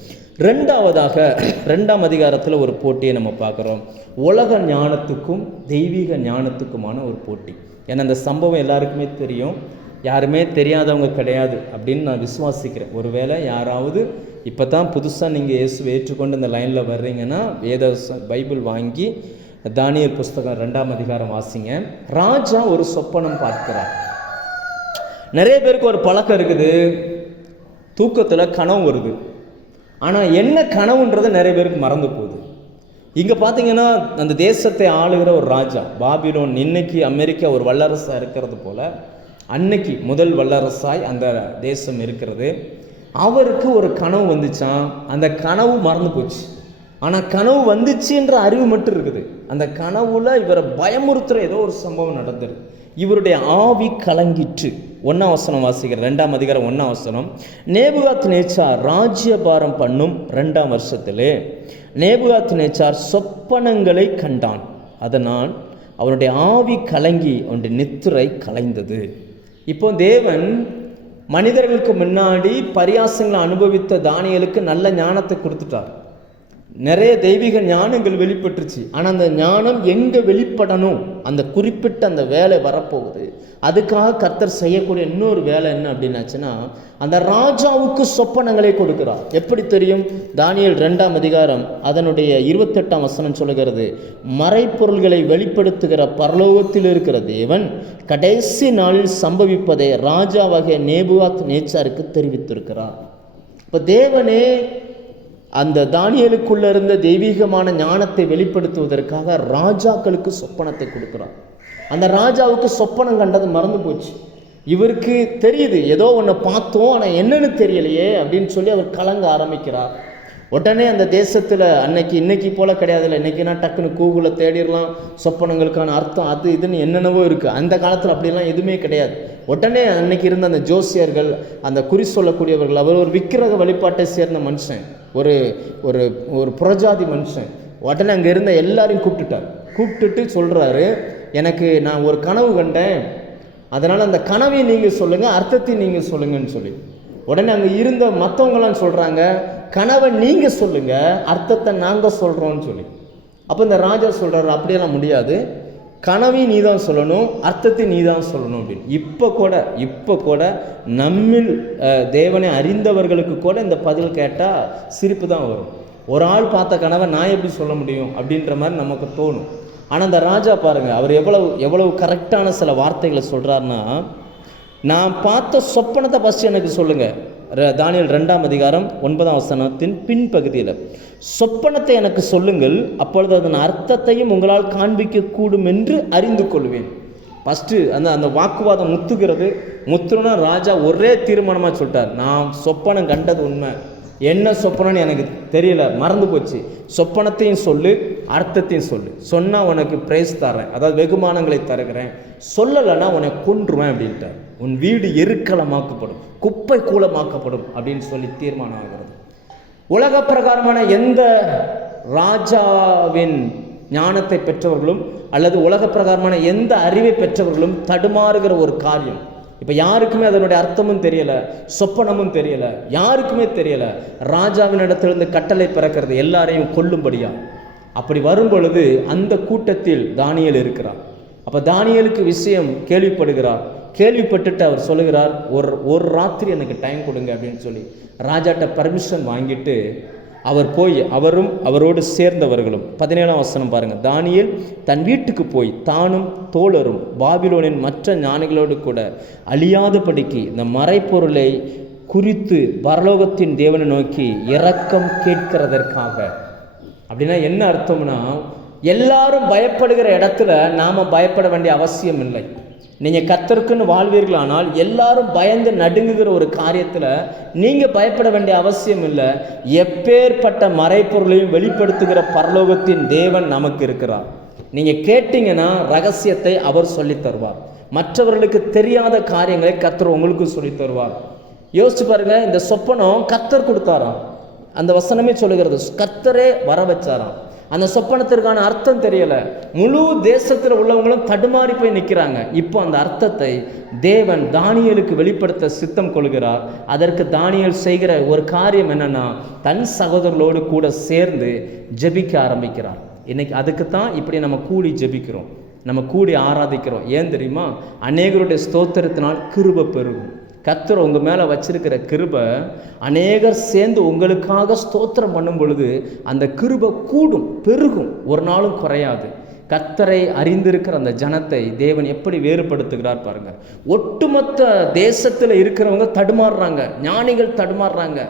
2ஆம் அதிகாரத்தில் ஒரு போட்டியை நம்ம பார்க்குறோம். உலக ஞானத்துக்கும் தெய்வீக ஞானத்துக்குமான ஒரு போட்டி. ஏன்னா அந்த சம்பவம் எல்லாருக்குமே தெரியும், யாருமே தெரியாதவங்க கிடையாது அப்படின்னு நான் விசுவாசிக்கிறேன். ஒருவேளை யாராவது இப்போ தான் புதுசாக நீங்கள் இயேசுவை ஏற்றுக்கொண்டு இந்த லைனில் வர்றீங்கன்னா பைபிள் வாங்கி தானியேல் புஸ்தகம் 2ஆம் அதிகாரம் வாசிங்க. ராஜா ஒரு சொப்பனம் பார்க்கிறார். நிறைய பேருக்கு ஒரு பழக்கம் இருக்குது, தூக்கத்தில் கனவு வருது, ஆனால் என்ன கனவுன்றது நிறைய பேருக்கு மறந்து போகுது. இங்கே பார்த்தீங்கன்னா அந்த தேசத்தை ஆளுகிற ஒரு ராஜா பாபிலோன், இன்னைக்கு அமெரிக்கா ஒரு வல்லரசாக இருக்கிறது போல அன்னைக்கு முதல் வல்லரசாய் அந்த தேசம் இருக்கிறது. அவருக்கு ஒரு கனவு வந்துச்சான். அந்த கனவு மறந்து போச்சு. ஆனால் கனவு வந்துச்சுன்ற அறிவு மட்டும் இருக்குது. அந்த கனவுல இவரை பயமுறுத்துகிற ஏதோ ஒரு சம்பவம் நடந்தது. இவருடைய ஆவி கலங்கிற்று. 1ஆம் வசனம் வாசிக்கிற 2ஆம் அதிகாரம் 1ஆம் வசனம். நேபுகாத்நேச்சார் ராஜ்யபாரம் பண்ணும் 2ஆம் வருஷத்திலே நேபுகாத்நேச்சார் சொப்பனங்களை கண்டான். அதனால் அவனுடைய ஆவி கலங்கி அவனுடைய நித்திரை கலைந்தது. இப்போ தேவன் மனிதர்களுக்கு முன்னாடி பரியாசங்களை அனுபவித்த தானியேலுக்கு நல்ல ஞானத்தை கொடுத்துட்டார். நிறைய தெய்வீக ஞானங்கள் வெளிப்பட்டுருச்சு. ஆனால் அந்த ஞானம் எங்கே வெளிப்படணும், அந்த குறிப்பிட்ட அந்த வேலை வரப்போகுது. அதுக்காக கர்த்தர் செய்யக்கூடிய இன்னொரு வேலை என்ன அப்படின்னாச்சுன்னா, அந்த ராஜாவுக்கு சொப்பனங்களை கொடுக்கிறார். எப்படி தெரியும்? தானியேல் 2ஆம் அதிகாரம் அதனுடைய 28ஆம் வசனம் சொல்லுகிறது, மறைப்பொருள்களை வெளிப்படுத்துகிற பரலோகத்தில் இருக்கிற தேவன் கடைசி நாளில் சம்பவிப்பதை ராஜாவாகிய நேபுகாத்நேச்சாருக்கு தெரிவித்திருக்கிறார். இப்போ தேவனே அந்த தானியேலுக்குள்ள இருந்த தெய்வீகமான ஞானத்தை வெளிப்படுத்துவதற்காக ராஜாக்களுக்கு சொப்பனத்தை கொடுக்கிறார். அந்த ராஜாவுக்கு சொப்பனம் கண்டது மறந்து போச்சு. இவருக்கு தெரியுது, ஏதோ ஒன்று பார்த்தோம், ஆனால் என்னன்னு தெரியலையே அப்படின்னு சொல்லி அவர் கலங்க ஆரம்பிக்கிறார். உடனே அந்த தேசத்தில் இன்னைக்கு போல கிடையாதுல்ல. இன்னைக்குன்னா டக்குன்னு கூகுளில் தேடிடலாம், சொப்பனங்களுக்கான அர்த்தம் அது இதுன்னு என்னென்னவோ இருக்குது. அந்த காலத்தில் அப்படிலாம் எதுவுமே கிடையாது. உடனே அன்னைக்கு இருந்த அந்த ஜோசியர்கள், அந்த குறி சொல்லக்கூடியவர்கள், அவர் ஒரு விக்கிரக வழிபாட்டை சேர்ந்த மனுஷன், ஒரு ஒரு ஒரு புறஜாதி மனுஷன். உடனே அங்கே இருந்த எல்லாரையும் கூப்பிட்டுட்டு சொல்கிறாரு, நான் ஒரு கனவு கண்டேன், அதனால் அந்த கனவை நீங்கள் சொல்லுங்கள், அர்த்தத்தை நீங்கள் சொல்லுங்கன்னு சொல்லி. உடனே அங்கே இருந்த மற்றவங்களாம் சொல்கிறாங்க, கனவை நீங்கள் சொல்லுங்கள், அர்த்தத்தை நாங்கள் சொல்கிறோன்னு சொல்லி. அப்போ இந்த ராஜா சொல்கிறாரு, அப்படியெல்லாம் முடியாது, கனவையும் நீ தான் சொல்லணும், அர்த்தத்தை நீ தான் சொல்லணும் அப்படின்னு. இப்போ கூட நம்மில் தேவனை அறிந்தவர்களுக்கு கூட இந்த பதில் கேட்டால் சிரிப்பு தான் வரும். ஒரு ஆள் பார்த்த கனவை நான் எப்படி சொல்ல முடியும் அப்படின்ற மாதிரி நமக்கு தோணும். ஆனால் அந்த ராஜா பாருங்கள், அவர் எவ்வளவு கரெக்டான சில வார்த்தைகளை சொல்கிறாருன்னா, நான் பார்த்த சொப்பனத்தை ஃபஸ்ட்டு எனக்கு சொல்லுங்கள். தானியேல் 2ஆம் அதிகாரம் 9ஆம் வசனத்தின் பின்பகுதியில், சொப்பனத்தை எனக்கு சொல்லுங்கள், அப்பொழுது அதன் அர்த்தத்தையும் உங்களால் காண்பிக்க கூடும் என்று அறிந்து கொள்வேன். ஃபஸ்ட்டு அந்த வாக்குவாதம் முத்துனா ராஜா ஒரே தீர்மானமாக சொல்லிட்டார், நான் சொப்பனம் கண்டது உண்மை, என்ன சொப்பனம்னு எனக்கு தெரியல, மறந்து போச்சு, சொப்பனத்தையும் சொல்லு, அர்த்தத்தையும் சொல்லு, சொன்னால் உனக்கு பிரைஸ் தரேன், அதாவது வெகுமானங்களை தருகிறேன், சொல்லலைன்னா உன்னை கொன்றுவேன் அப்படின்ட்டார். உன் வீடு எருக்களமாக்கப்படும், குப்பை கூலமாக்கப்படும் அப்படின்னு சொல்லி தீர்மானம் ஆகிறது. உலக பிரகாரமான எந்த ராஜாவின் ஞானத்தை பெற்றவர்களும் அல்லது உலக பிரகாரமான எந்த அறிவை பெற்றவர்களும் தடுமாறுகிற ஒரு காரியம். இப்போ யாருக்குமே அதனுடைய அர்த்தமும் தெரியலை, சொப்பனமும் தெரியலை, யாருக்குமே தெரியலை. ராஜாவின் இடத்திலிருந்து கட்டளை பிறக்கிறது எல்லாரையும் கொல்லும்படியா. அப்படி வரும் பொழுது அந்த கூட்டத்தில் தானியேல் இருக்கிறார். அப்போ தானியேலுக்கு விஷயம் கேள்விப்பட்டுட்டு அவர் சொல்லுகிறார், ஒரு ராத்திரி எனக்கு டைம் கொடுங்க அப்படின்னு சொல்லி ராஜாட்ட பர்மிஷன் வாங்கிட்டு அவர் போய் அவரும் அவரோடு சேர்ந்தவர்களும் 17ஆம் வசனம் பாருங்கள். தானியேல் தன் வீட்டுக்கு போய் தானும் தோழரும் பாபிலோனின் மற்ற ஞானிகளோடு கூட அழியாதபடிக்கு இந்த மறைப்பொருளை குறித்து பரலோகத்தின் தேவனை நோக்கி இரக்கம் கேட்கிறதற்காக. அப்படின்னா என்ன அர்த்தம்னா, எல்லாரும் பயப்படுகிற இடத்துல நாம் பயப்பட வேண்டிய அவசியம் இல்லை. நீங்கள் கர்த்தருக்குன்னு வாழ்வீர்களானால் எல்லாரும் பயந்து நடுங்குகிற ஒரு காரியத்தில் நீங்கள் பயப்பட வேண்டிய அவசியம் இல்லை. எப்பேற்பட்ட மறைப்பொருளையும் வெளிப்படுத்துகிற பரலோகத்தின் தேவன் நமக்கு இருக்கிறார். நீங்கள் கேட்டீங்கன்னா ரகசியத்தை அவர் சொல்லித் தருவார். மற்றவர்களுக்கு தெரியாத காரியங்களை கர்த்தர் உங்களுக்கு சொல்லித் தருவார். யோசிச்சு பாருங்க, இந்த சொப்பனம் கர்த்தர் கொடுத்தாராம். அந்த வசனமே சொல்லுகிறது, கர்த்தரே வர வச்சாராம். அந்த சொப்பனத்திற்கான அர்த்தம் தெரியலை. முழு தேசத்தில் உள்ளவங்களும் தடுமாறி போய் நிற்கிறாங்க. இப்போ அந்த அர்த்தத்தை தேவன் தானியேலுக்கு வெளிப்படுத்த சித்தம் கொள்கிறார். அதற்கு தானியேல் செய்கிற ஒரு காரியம் என்னன்னா, தன் சகோதரர்களோடு கூட சேர்ந்து ஜெபிக்க ஆரம்பிக்கிறார். இன்னைக்கு அதுக்கு தான் இப்படி நம்ம கூடி ஜெபிக்கிறோம், நம்ம கூடி ஆராதிக்கிறோம். ஏன் தெரியுமா? அநேகருடைய ஸ்தோத்திரத்தினால் கிருபை பெருகும். கர்த்தர் உங்கள் மேலே வச்சிருக்கிற கிருபை அநேகர் சேர்ந்து உங்களுக்காக ஸ்தோத்திரம் பண்ணும் பொழுது அந்த கிருபை கூடும், பெருகும், ஒரு நாளும் குறையாது. கர்த்தரை அறிந்திருக்கிற அந்த ஜனத்தை தேவன் எப்படி வேறுபடுத்துகிறார் பாருங்க. ஒட்டுமொத்த தேசத்தில் இருக்கிறவங்க தடுமாறுறாங்க, ஞானிகள் தடுமாறுறாங்க.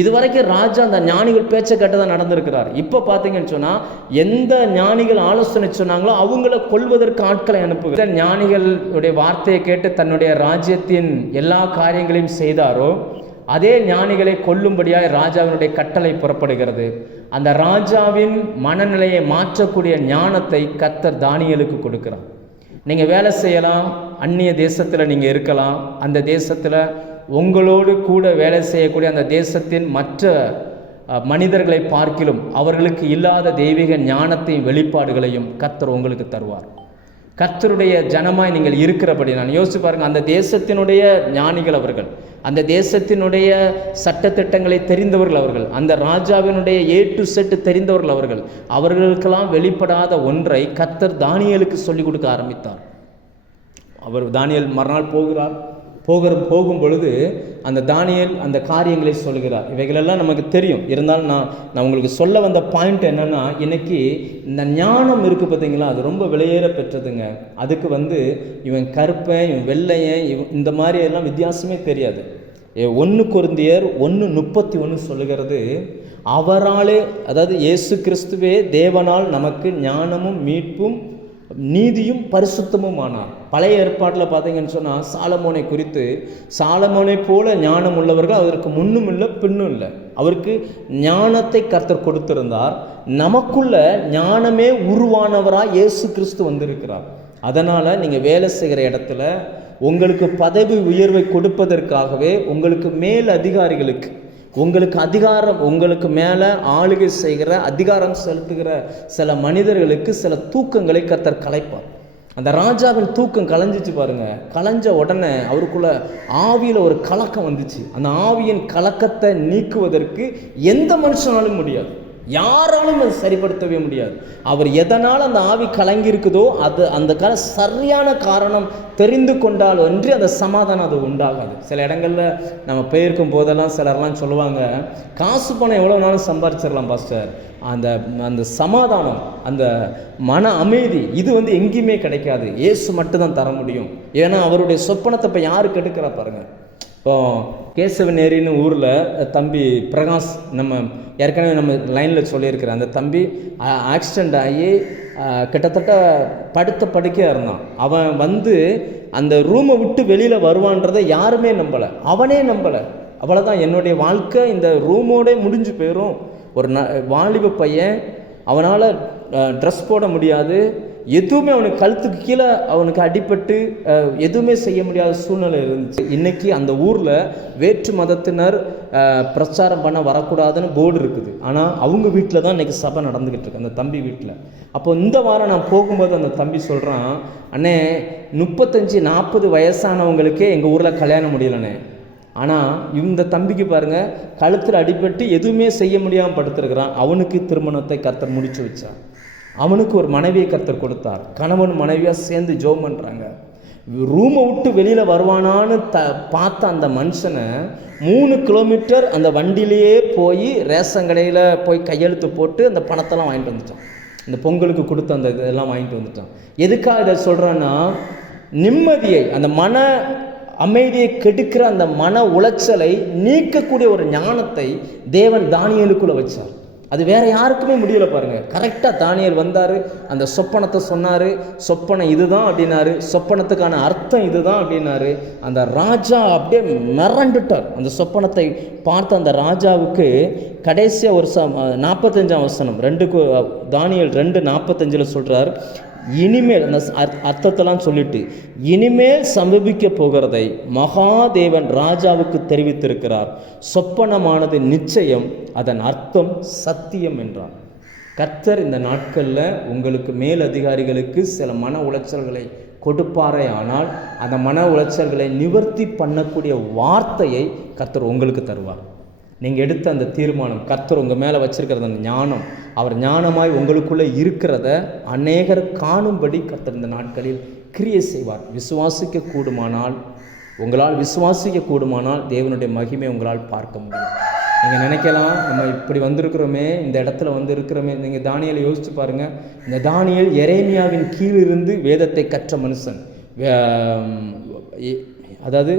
இதுவரைக்கும் ராஜா அந்த ஞானிகள் பேச்சை கேட்டதான் நடந்திருக்கிறார். இப்போ பார்த்தீங்கன்னு சொன்னால் எந்த ஞானிகள் ஆலோசனை சொன்னாங்களோ அவங்கள கொல்வதற்கு ஆட்களை அனுப்புகிறார். ஞானிகளுடைய வார்த்தையை கேட்டு தன்னுடைய ராஜ்யத்தின் எல்லா காரியங்களையும் செய்தாரோ அதே ஞானிகளை கொல்லும்படியாக ராஜாவினுடைய கட்டளை புறப்படுகிறது. அந்த ராஜாவின் மனநிலையை மாற்றக்கூடிய ஞானத்தை கர்த்தர் தானியேலுக்கு கொடுக்கிறார். நீங்கள் வேலை செய்யலாம், அந்நிய தேசத்தில் நீங்கள் இருக்கலாம், அந்த தேசத்தில் உங்களோடு கூட வேலை செய்யக்கூடிய அந்த தேசத்தின் மற்ற மனிதர்களை பார்க்கிலும் அவர்களுக்கு இல்லாத தெய்வீக ஞானத்தையும் வெளிப்பாடுகளையும் கர்த்தர் உங்களுக்கு தருவார். கர்த்தருடைய ஜனமாய் நீங்கள் இருக்கிறபடி நான் யோசிச்சு பாருங்கள், அந்த தேசத்தினுடைய ஞானிகள் அவர்கள், அந்த தேசத்தினுடைய சட்டத்திட்டங்களை தெரிந்தவர்கள் அவர்கள், அந்த ராஜாவினுடைய A to Z தெரிந்தவர்கள் அவர்கள். அவர்களுக்கெல்லாம் வெளிப்படாத ஒன்றை கர்த்தர் தானியேலுக்கு சொல்லிக் கொடுக்க ஆரம்பித்தார். தானியேல் மறுநாள் போகும் பொழுது அந்த தானியேல் அந்த காரியங்களை சொல்கிறார். இவைகளெல்லாம் நமக்கு தெரியும். இருந்தாலும் நான் உங்களுக்கு சொல்ல வந்த பாயிண்ட் என்னென்னா, இன்னைக்கு இந்த ஞானம் இருக்குது பார்த்தீங்களா, அது ரொம்ப விலையேற பெற்றதுங்க. அதுக்கு இவன் கருப்பன், இவன் வெள்ளையன், இந்த மாதிரி எல்லாம் வித்தியாசமே தெரியாது. 1 கொரிந்தியர் 1:31 சொல்லுகிறது, அவராலே, அதாவது இயேசு கிறிஸ்துவே தேவனால் நமக்கு ஞானமும் மீட்பும் நீதியும் பரிசுத்தமும் ஆனார். பழைய ஏற்பாட்டில் பார்த்தீங்கன்னு சொன்னால் சாலமோனை குறித்து, சாலமோனை போல ஞானம் உள்ளவர்கள் அதற்கு முன்னும் இல்லை பின்னும் இல்லை. அவருக்கு ஞானத்தை கர்த்தர் கொடுத்திருந்தார். நமக்குள்ள ஞானமே உருவானவராக இயேசு கிறிஸ்து வந்திருக்கிறார். அதனால் நீங்கள் வேலை செய்கிற இடத்துல உங்களுக்கு பதவி உயர்வை கொடுப்பதற்காகவே உங்களுக்கு மேல் அதிகாரிகளுக்கு, உங்களுக்கு அதிகாரம், உங்களுக்கு மேலே ஆளுகை செய்கிற அதிகாரம் செலுத்துகிற சில மனிதர்களுக்கு சில தூக்கங்களை கர்த்தர் கலைப்பார். அந்த ராஜாவின் தூக்கம் கலைஞ்சிச்சு பாருங்க. கலைஞ்ச உடனே அவருக்குள்ள ஆவியில் ஒரு கலக்கம் வந்துச்சு. அந்த ஆவியின் கலக்கத்தை நீக்குவதற்கு எந்த மனுஷனாலும் முடியாது, யாராலும் அது சரிப்படுத்தவே முடியாது. அவர் எதனால் அந்த ஆவி கலங்கி இருக்குதோ அந்த சரியான காரணம் தெரிந்து கொண்டால் ஒன்றி அந்த சமாதானம் அது உண்டாகாது. சில இடங்களில் நம்ம போயிருக்கும் போதெல்லாம் சிலர்லாம் சொல்லுவாங்க, காசு பணம் எவ்வளோ நாளும் சம்பாரிச்சிடலாம் பாஸ்டர், அந்த சமாதானம், அந்த மன அமைதி இது எங்கேயுமே கிடைக்காது, இயேசு மட்டும்தான் தர முடியும். ஏன்னா அவருடைய சொப்பனத்தை இப்போ யாரு கெடுக்கிறா பாருங்க. இப்போ கேசவநேரின்னு ஊரில் தம்பி பிரகாஷ், நம்ம ஏற்கனவே நம்ம லைனில் சொல்லியிருக்கிறேன், அந்த தம்பி ஆக்சிடெண்ட் ஆகி கிட்டத்தட்ட படுக்கையாக இருந்தான். அவன் அந்த ரூமை விட்டு வெளியில் வருவான்றதை யாருமே நம்பலை, அவனே நம்பலை. அவ்வளோதான், என்னுடைய வாழ்க்கை இந்த ரூமோட முடிஞ்சு போயிடும். ஒரு வாலிப பையன், அவனால் ட்ரெஸ் போட முடியாது, எதுவுமே அவனுக்கு கழுத்துக்கு கீழே அவனுக்கு அடிபட்டு எதுவுமே செய்ய முடியாத சூழ்நிலை இருந்துச்சு. இன்றைக்கி அந்த ஊரில் வேற்று மதத்தினர் பிரச்சாரம் பண்ண வரக்கூடாதுன்னு போர்டு இருக்குது. ஆனால் அவங்க வீட்டில் தான் இன்றைக்கி சபை நடந்துக்கிட்டு இருக்கு, அந்த தம்பி வீட்டில். அப்போ இந்த வாரம் நான் போகும்போது அந்த தம்பி சொல்கிறான், அண்ணே 35-40 வயசானவங்களுக்கே எங்கள் ஊரில் கல்யாணம் முடியலண்ணே. ஆனால் இந்த தம்பிக்கு பாருங்கள், கழுத்தில் அடிபட்டு எதுவுமே செய்ய முடியாமல் படுத்துருக்கிறான். அவனுக்கு திருமணத்தை கர்த்தர் முடிச்சு வச்சான். அவனுக்கு ஒரு மனைவியை கர்த்தர் கொடுத்தார். கணவன் மனைவியாக சேர்ந்து ஜோம் பண்ணுறாங்க. ரூமை விட்டு வெளியில் வருவானான்னு பார்த்த அந்த மனுஷனை 3 கிலோமீட்டர் அந்த வண்டியிலேயே போய் ரேஷன் கடையில் போய் கையெழுத்து போட்டு அந்த பணத்தெல்லாம் வாங்கிட்டு வந்துட்டான். இந்த பொங்கலுக்கு கொடுத்த அந்த இதெல்லாம் வாங்கிட்டு வந்துட்டான். எதுக்காக இதை சொல்கிறான்னா, நிம்மதியை, அந்த மன அமைதியை கெடுக்கிற அந்த மன உளைச்சலை நீக்கக்கூடிய ஒரு ஞானத்தை தேவன் தானியேலுக்குள்ளே வச்சார். அது வேற யாருக்குமே முடியல பாருங்க. கரெக்டாக தானியேல் வந்தார், அந்த சொப்பனத்தை சொன்னார். சொப்பனம் இதுதான் அப்படின்னாரு, சொப்பனத்துக்கான அர்த்தம் இதுதான் அப்படின்னாரு. அந்த ராஜா அப்படியே மிரண்டுட்டார். அந்த சொப்பனத்தை பார்த்த அந்த ராஜாவுக்கு கடைசியாக ஒரு 45ஆம் வசனம் தானியேல் 2:45 சொல்கிறார், இனிமேல் அந்த அர்த்தத்தெல்லாம் சொல்லிட்டு, இனிமேல் சம்பவிக்க போகிறதை மகாதேவன் ராஜாவுக்கு தெரிவித்திருக்கிறார். சொப்பனமானது நிச்சயம், அதன் அர்த்தம் சத்தியம் என்றார். கர்த்தர் இந்த நாட்களில் உங்களுக்கு மேல் அதிகாரிகளுக்கு சில மன உளைச்சல்களை கொடுப்பாரே, ஆனால் அந்த மன உளைச்சல்களை நிவர்த்தி பண்ணக்கூடிய வார்த்தையை கர்த்தர் உங்களுக்கு தருவார். நீங்கள் எடுத்த அந்த தீர்மானம், கர்த்தர் உங்கள் மேலே வச்சிருக்கிறது அந்த ஞானம், அவர் ஞானமாய் உங்களுக்குள்ளே இருக்கிறத அநேகர் காணும்படி கர்த்தர் இந்த நாட்களில் கிரியை செய்வார். உங்களால் விசுவாசிக்க கூடுமானால் தேவனுடைய மகிமை உங்களால் பார்க்க முடியும். நீங்கள் நினைக்கலாம், நம்ம இப்படி வந்திருக்கிறோமே, இந்த இடத்துல வந்து இருக்கிறோமே. நீங்கள் தானியேலை யோசித்து பாருங்கள். இந்த தானியேல் எரேமியாவின் கீழிருந்து வேதத்தை கற்ற மனுஷன். அதாவது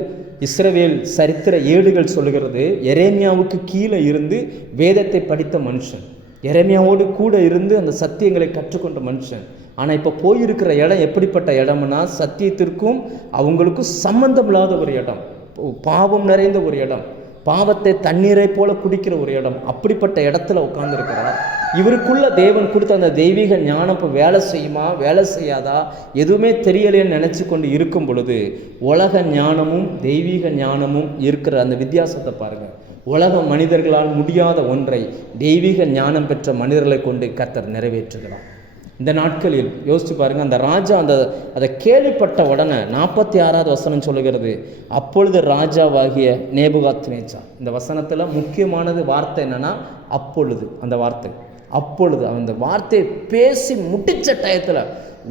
இஸ்ரவேல் சரித்திர ஏடுகள் சொல்லுகிறது, எரேமியாவுக்கு கீழே இருந்து வேதத்தை படித்த மனுஷன், எரேமியாவோடு கூட இருந்து அந்த சத்தியங்களை கற்றுக்கொண்ட மனுஷன். ஆனால் இப்போ போயிருக்கிற இடம் எப்படிப்பட்ட இடம்னா, சத்தியத்திற்கும் அவங்களுக்கும் சம்பந்தம் இல்லாத ஒரு இடம், பாவம் நிறைந்த ஒரு இடம், பாவத்தை தண்ணீரை போல குடிக்கிற ஒரு இடம். அப்படிப்பட்ட இடத்துல உட்கார்ந்துருக்கிறார். இவருக்குள்ள தேவன் கொடுத்த அந்த தெய்வீக ஞானம் இப்போ வேலை செய்யுமா வேலை செய்யாதா எதுவுமே தெரியலைன்னு நினச்சி கொண்டு இருக்கும் பொழுது உலக ஞானமும் தெய்வீக ஞானமும் இருக்கிற அந்த வித்தியாசத்தை பாருங்கள். உலக மனிதர்களால் முடியாத ஒன்றை தெய்வீக ஞானம் பெற்ற மனிதர்களை கொண்டு கர்த்தர் நிறைவேற்றுகிறார். இந்த நாட்களில் யோசிச்சு பாருங்கள், அந்த ராஜா அதை கேள்விப்பட்ட உடனே 46வது வசனம் சொல்லுகிறது, அப்பொழுது ராஜாவாகிய நேபுகாத்நேச்சார். இந்த வசனத்தில் முக்கியமானது வார்த்தை என்னன்னா அப்பொழுது. அந்த வார்த்தை அப்பொழுது, அந்த வார்த்தையை பேசி முடிச்ச டயத்தில்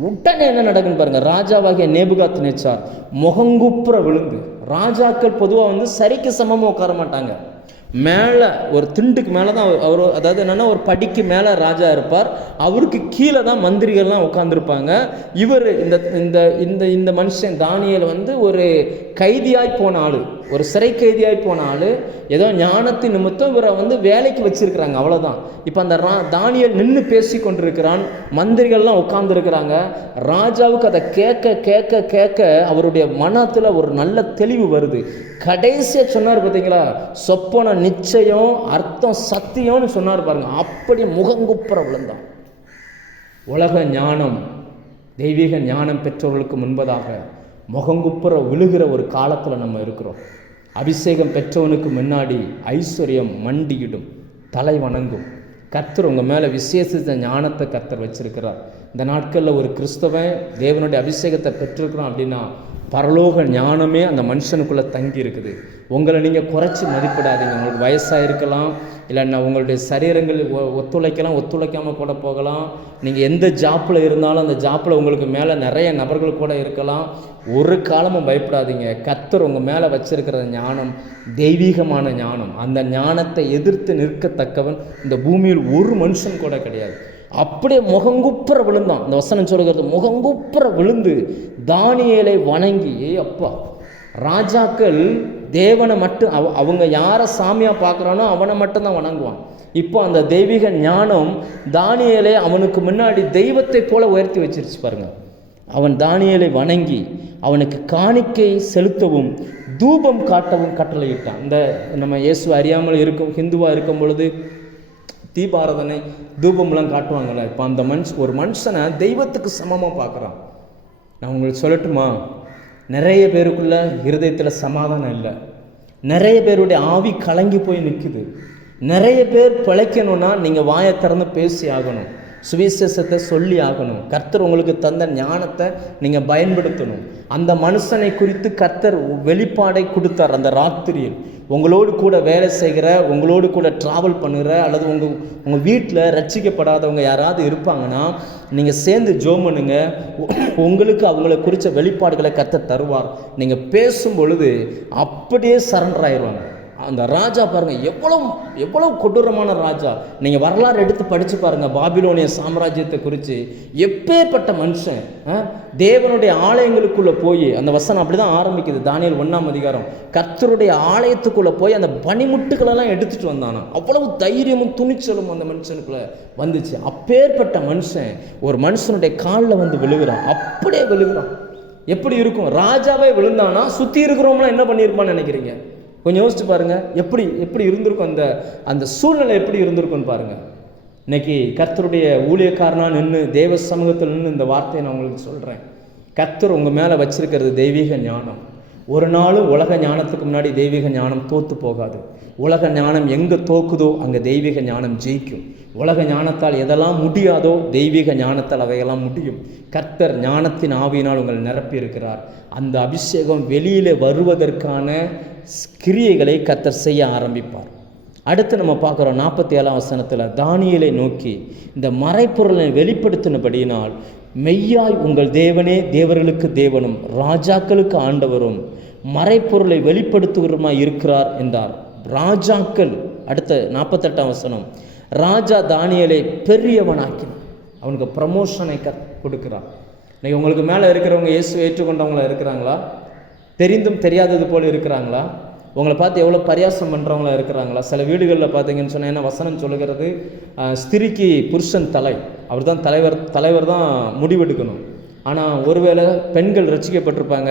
உடனே என்ன நடக்குன்னு பாருங்க. ராஜாவாகிய நேபுகாத்நேச்சார் முகங்குப்புற விழுந்து, ராஜாக்கள் பொதுவாக வந்து சரிக்கு சமமாக உட்கார மாட்டாங்க, மேலே ஒரு திண்டுக்கு மேலே தான் அவர், அதாவது என்னென்னா ஒரு படிக்கு மேலே ராஜா இருப்பார், அவருக்கு கீழே தான் மந்திரிகள்லாம் உட்காந்துருப்பாங்க. இவர் இந்த மனுஷன் தானியேல் வந்து ஒரு கைதியாய் போன ஆள், ஒரு சிறை கைதியாய் போன ஆள். ஏதோ ஞானத்தின் நிமித்தம் இவரை வந்து வேலைக்கு வச்சிருக்கிறாங்க, அவ்வளோதான். இப்போ அந்த தானியேல் நின்று பேசி கொண்டிருக்கிறான், மந்திரிகள்லாம் உட்காந்துருக்கிறாங்க. ராஜாவுக்கு அதை கேட்க கேட்க கேட்க அவருடைய மனத்தில் ஒரு நல்ல தெளிவு வருது. கடைசியாக சொன்னார் பார்த்தீங்களா, சொப்பன நிச்சயம் அர்த்தம் சத்தியம்னு சொன்னார் பாருங்க. அப்படி முகங்குப்புற விழுந்தான். உலக ஞானம் தெய்வீக ஞானம் பெற்றவர்களுக்கு முன்பதாக முகங்குப்புற விழுகிற ஒரு காலத்தில் நம்ம இருக்கிறோம். அபிஷேகம் பெற்றவனுக்கு முன்னாடி ஐஸ்வர்யம் மண்டியிடும், தலை வணங்கும். கர்த்தர் உங்கள் மேலே விசேஷித்த ஞானத்தை கர்த்தர் வச்சிருக்கிறார். இந்த நாட்களில் ஒரு கிறிஸ்தவன் தேவனுடைய அபிஷேகத்தை பெற்றிருக்கிறான் அப்படின்னா பரலோக ஞானமே அந்த மனுஷனுக்குள்ளே தங்கி இருக்குது. உங்களை நீங்கள் குறைச்சி மதிப்பிடாதீங்க. உங்களுக்கு வயசாக இருக்கலாம், இல்லைன்னா உங்களுடைய சரீரங்கள் ஒத்துழைக்கலாம், ஒத்துழைக்காமல் கூட போகலாம். நீங்கள் எந்த ஜாப்பில் இருந்தாலும் அந்த ஜாப்பில் உங்களுக்கு மேலே நிறைய நபர்கள் கூட இருக்கலாம். ஒரு காலமும் பயப்படாதீங்க. கர்த்தர் உங்கள் மேலே வச்சிருக்கிற ஞானம் தெய்வீகமான ஞானம். அந்த ஞானத்தை எதிர்த்து நிற்கத்தக்கவன் இந்த பூமியில் ஒரு மனுஷன் கூட கிடையாது. அப்படியே முகங்குப்புற விழுந்தான். அந்த வசனம் சொல்லுகிறது, முகங்குப்புற விழுந்து தானியேலை வணங்கி. அப்பா, ராஜாக்கள் தேவனை மட்டும் அவங்க யாரை சாமியாக பார்க்குறானோ அவனை மட்டும்தான் வணங்குவான். இப்போ அந்த தெய்வீக ஞானம் தானியேலை அவனுக்கு முன்னாடி தெய்வத்தை போல உயர்த்தி வச்சிருச்சு பாருங்க. அவன் தானியேலை வணங்கி அவனுக்கு காணிக்கை செலுத்தவும் தூபம் காட்டவும் கட்டளையிட்டான். இந்த நம்ம இயேசு அறியாமல் இருக்கும் ஹிந்துவாக இருக்கும் பொழுது தீபாராதனை தூபம்லாம் காட்டுவாங்கள்ல. இப்போ அந்த ஒரு மனுஷனை தெய்வத்துக்கு சமமாக பார்க்குறான். நான் உங்களுக்கு சொல்லட்டுமா, நிறைய பேருக்குள்ள இருதயத்தில் சமாதானம் இல்லை, நிறைய பேருடைய ஆவி கலங்கி போய் நிற்குது. நிறைய பேர் பிழைக்கணும்னா நீங்கள் வாயை திறந்து பேசி ஆகணும், சுவிசேஷத்தை சொல்லி ஆகணும். கர்த்தர் உங்களுக்கு தந்த ஞானத்தை நீங்கள் பயன்படுத்தணும். அந்த மனுஷனை குறித்து கர்த்தர் வெளிப்பாடை கொடுத்தார். அந்த ராத்திரியில் உங்களோடு கூட வேலை செய்கிற, உங்களோடு கூட ட்ராவல் பண்ணுகிற, அல்லது உங்கள் வீட்டில் ரட்சிக்கப்படாதவங்க யாராவது இருப்பாங்கன்னா நீங்கள் சேர்ந்து ஜெபம் பண்ணுங்க. உங்களுக்கு அவங்கள குறித்த வெளிப்பாடுகளை கர்த்தர் தருவார். நீங்கள் பேசும் பொழுது அப்படியே சரண்டர் ஆயிடுவாங்க. அந்த ராஜா பாருங்கள், எவ்வளோ கொடூரமான ராஜா. நீங்கள் வரலாறு எடுத்து படித்து பாருங்கள், பாபிலோனிய சாம்ராஜ்யத்தை குறித்து. எப்பேற்பட்ட மனுஷன் தேவனுடைய ஆலயங்களுக்குள்ளே போய், அந்த வசனம் அப்படி தான் ஆரம்பிக்குது, தானியேல் 1ஆம் அதிகாரம். கர்த்தருடைய ஆலயத்துக்குள்ளே போய் அந்த பனிமுட்டுகளெல்லாம் எடுத்துகிட்டு வந்தானா. அவ்வளவு தைரியமும் துணிச்சலும் அந்த மனுஷனுக்குள்ளே வந்துச்சு. அப்பேற்பட்ட மனுஷன் ஒரு மனுஷனுடைய காலில் வந்து விழுகிறான், அப்படியே விழுகிறான். எப்படி இருக்கும்? ராஜாவே விழுந்தானா சுற்றி இருக்கிறவங்களாம் என்ன பண்ணியிருப்பான்னு நினைக்கிறீங்க? கொஞ்சம் யோசிச்சு பாருங்கள். எப்படி இருந்திருக்கும், அந்த சூழ்நிலை எப்படி இருந்திருக்கும்னு பாருங்கள். இன்னைக்கு கர்த்தருடைய ஊழியக்காரனா நின்று தேவ சமூகத்தில் நின்று இந்த வார்த்தையை நான் உங்களுக்கு சொல்கிறேன். கர்த்தர் உங்கள் மேலே வச்சிருக்கிறது தெய்வீக ஞானம். ஒரு நாளும் உலக ஞானத்துக்கு முன்னாடி தெய்வீக ஞானம் தோற்று போகாது. உலக ஞானம் எங்கே தோக்குதோ அங்கே தெய்வீக ஞானம் ஜெயிக்கும். உலக ஞானத்தால் எதெல்லாம் முடியாதோ தெய்வீக ஞானத்தால் அவையெல்லாம் முடியும். கர்த்தர் ஞானத்தின் ஆவியினால் உங்களை நிரப்பி இருக்கிறார். அந்த அபிஷேகம் வெளியில் வருவதற்கான கிரியைகளை கர்த்தர் செய்ய ஆரம்பிப்பார். அடுத்து நம்ம பார்க்குறோம் 47ஆம் வசனத்தில், தானியேலை நோக்கி இந்த மறைப்பொருளை வெளிப்படுத்தினபடியினால் மெய்யாய் உங்கள் தேவனே தேவர்களுக்கு தேவனும் ராஜாக்களுக்கு ஆண்டவரும் மறைப்பொருளை வெளிப்படுத்துகிறமாய் இருக்கிறார் என்றார். ராஜாக்கள் அடுத்த 48ஆம் வசனம், ராஜா தானியேலை பெரியவனாக்கினான். அவனுக்கு ப்ரமோஷனை கொடுக்குறான். இன்னைக்கு உங்களுக்கு மேலே இருக்கிறவங்க இயேசுவை ஏற்றுக்கொண்டவங்களா இருக்கிறாங்களா? தெரிந்தும் தெரியாதது போல் இருக்கிறாங்களா? உங்களை பார்த்து எவ்வளோ பரியாசம் பண்ணுறவங்களா இருக்கிறாங்களா? சில வீடுகளில் பார்த்தீங்கன்னு சொன்னால் என்ன வசனம் சொல்லுகிறது, ஸ்திரிக்கு புருஷன் தலை, அவர் தான் தலைவர் தான் முடிவெடுக்கணும். ஆனால் ஒருவேளை பெண்கள் ரட்சிக்கப்பட்டிருப்பாங்க,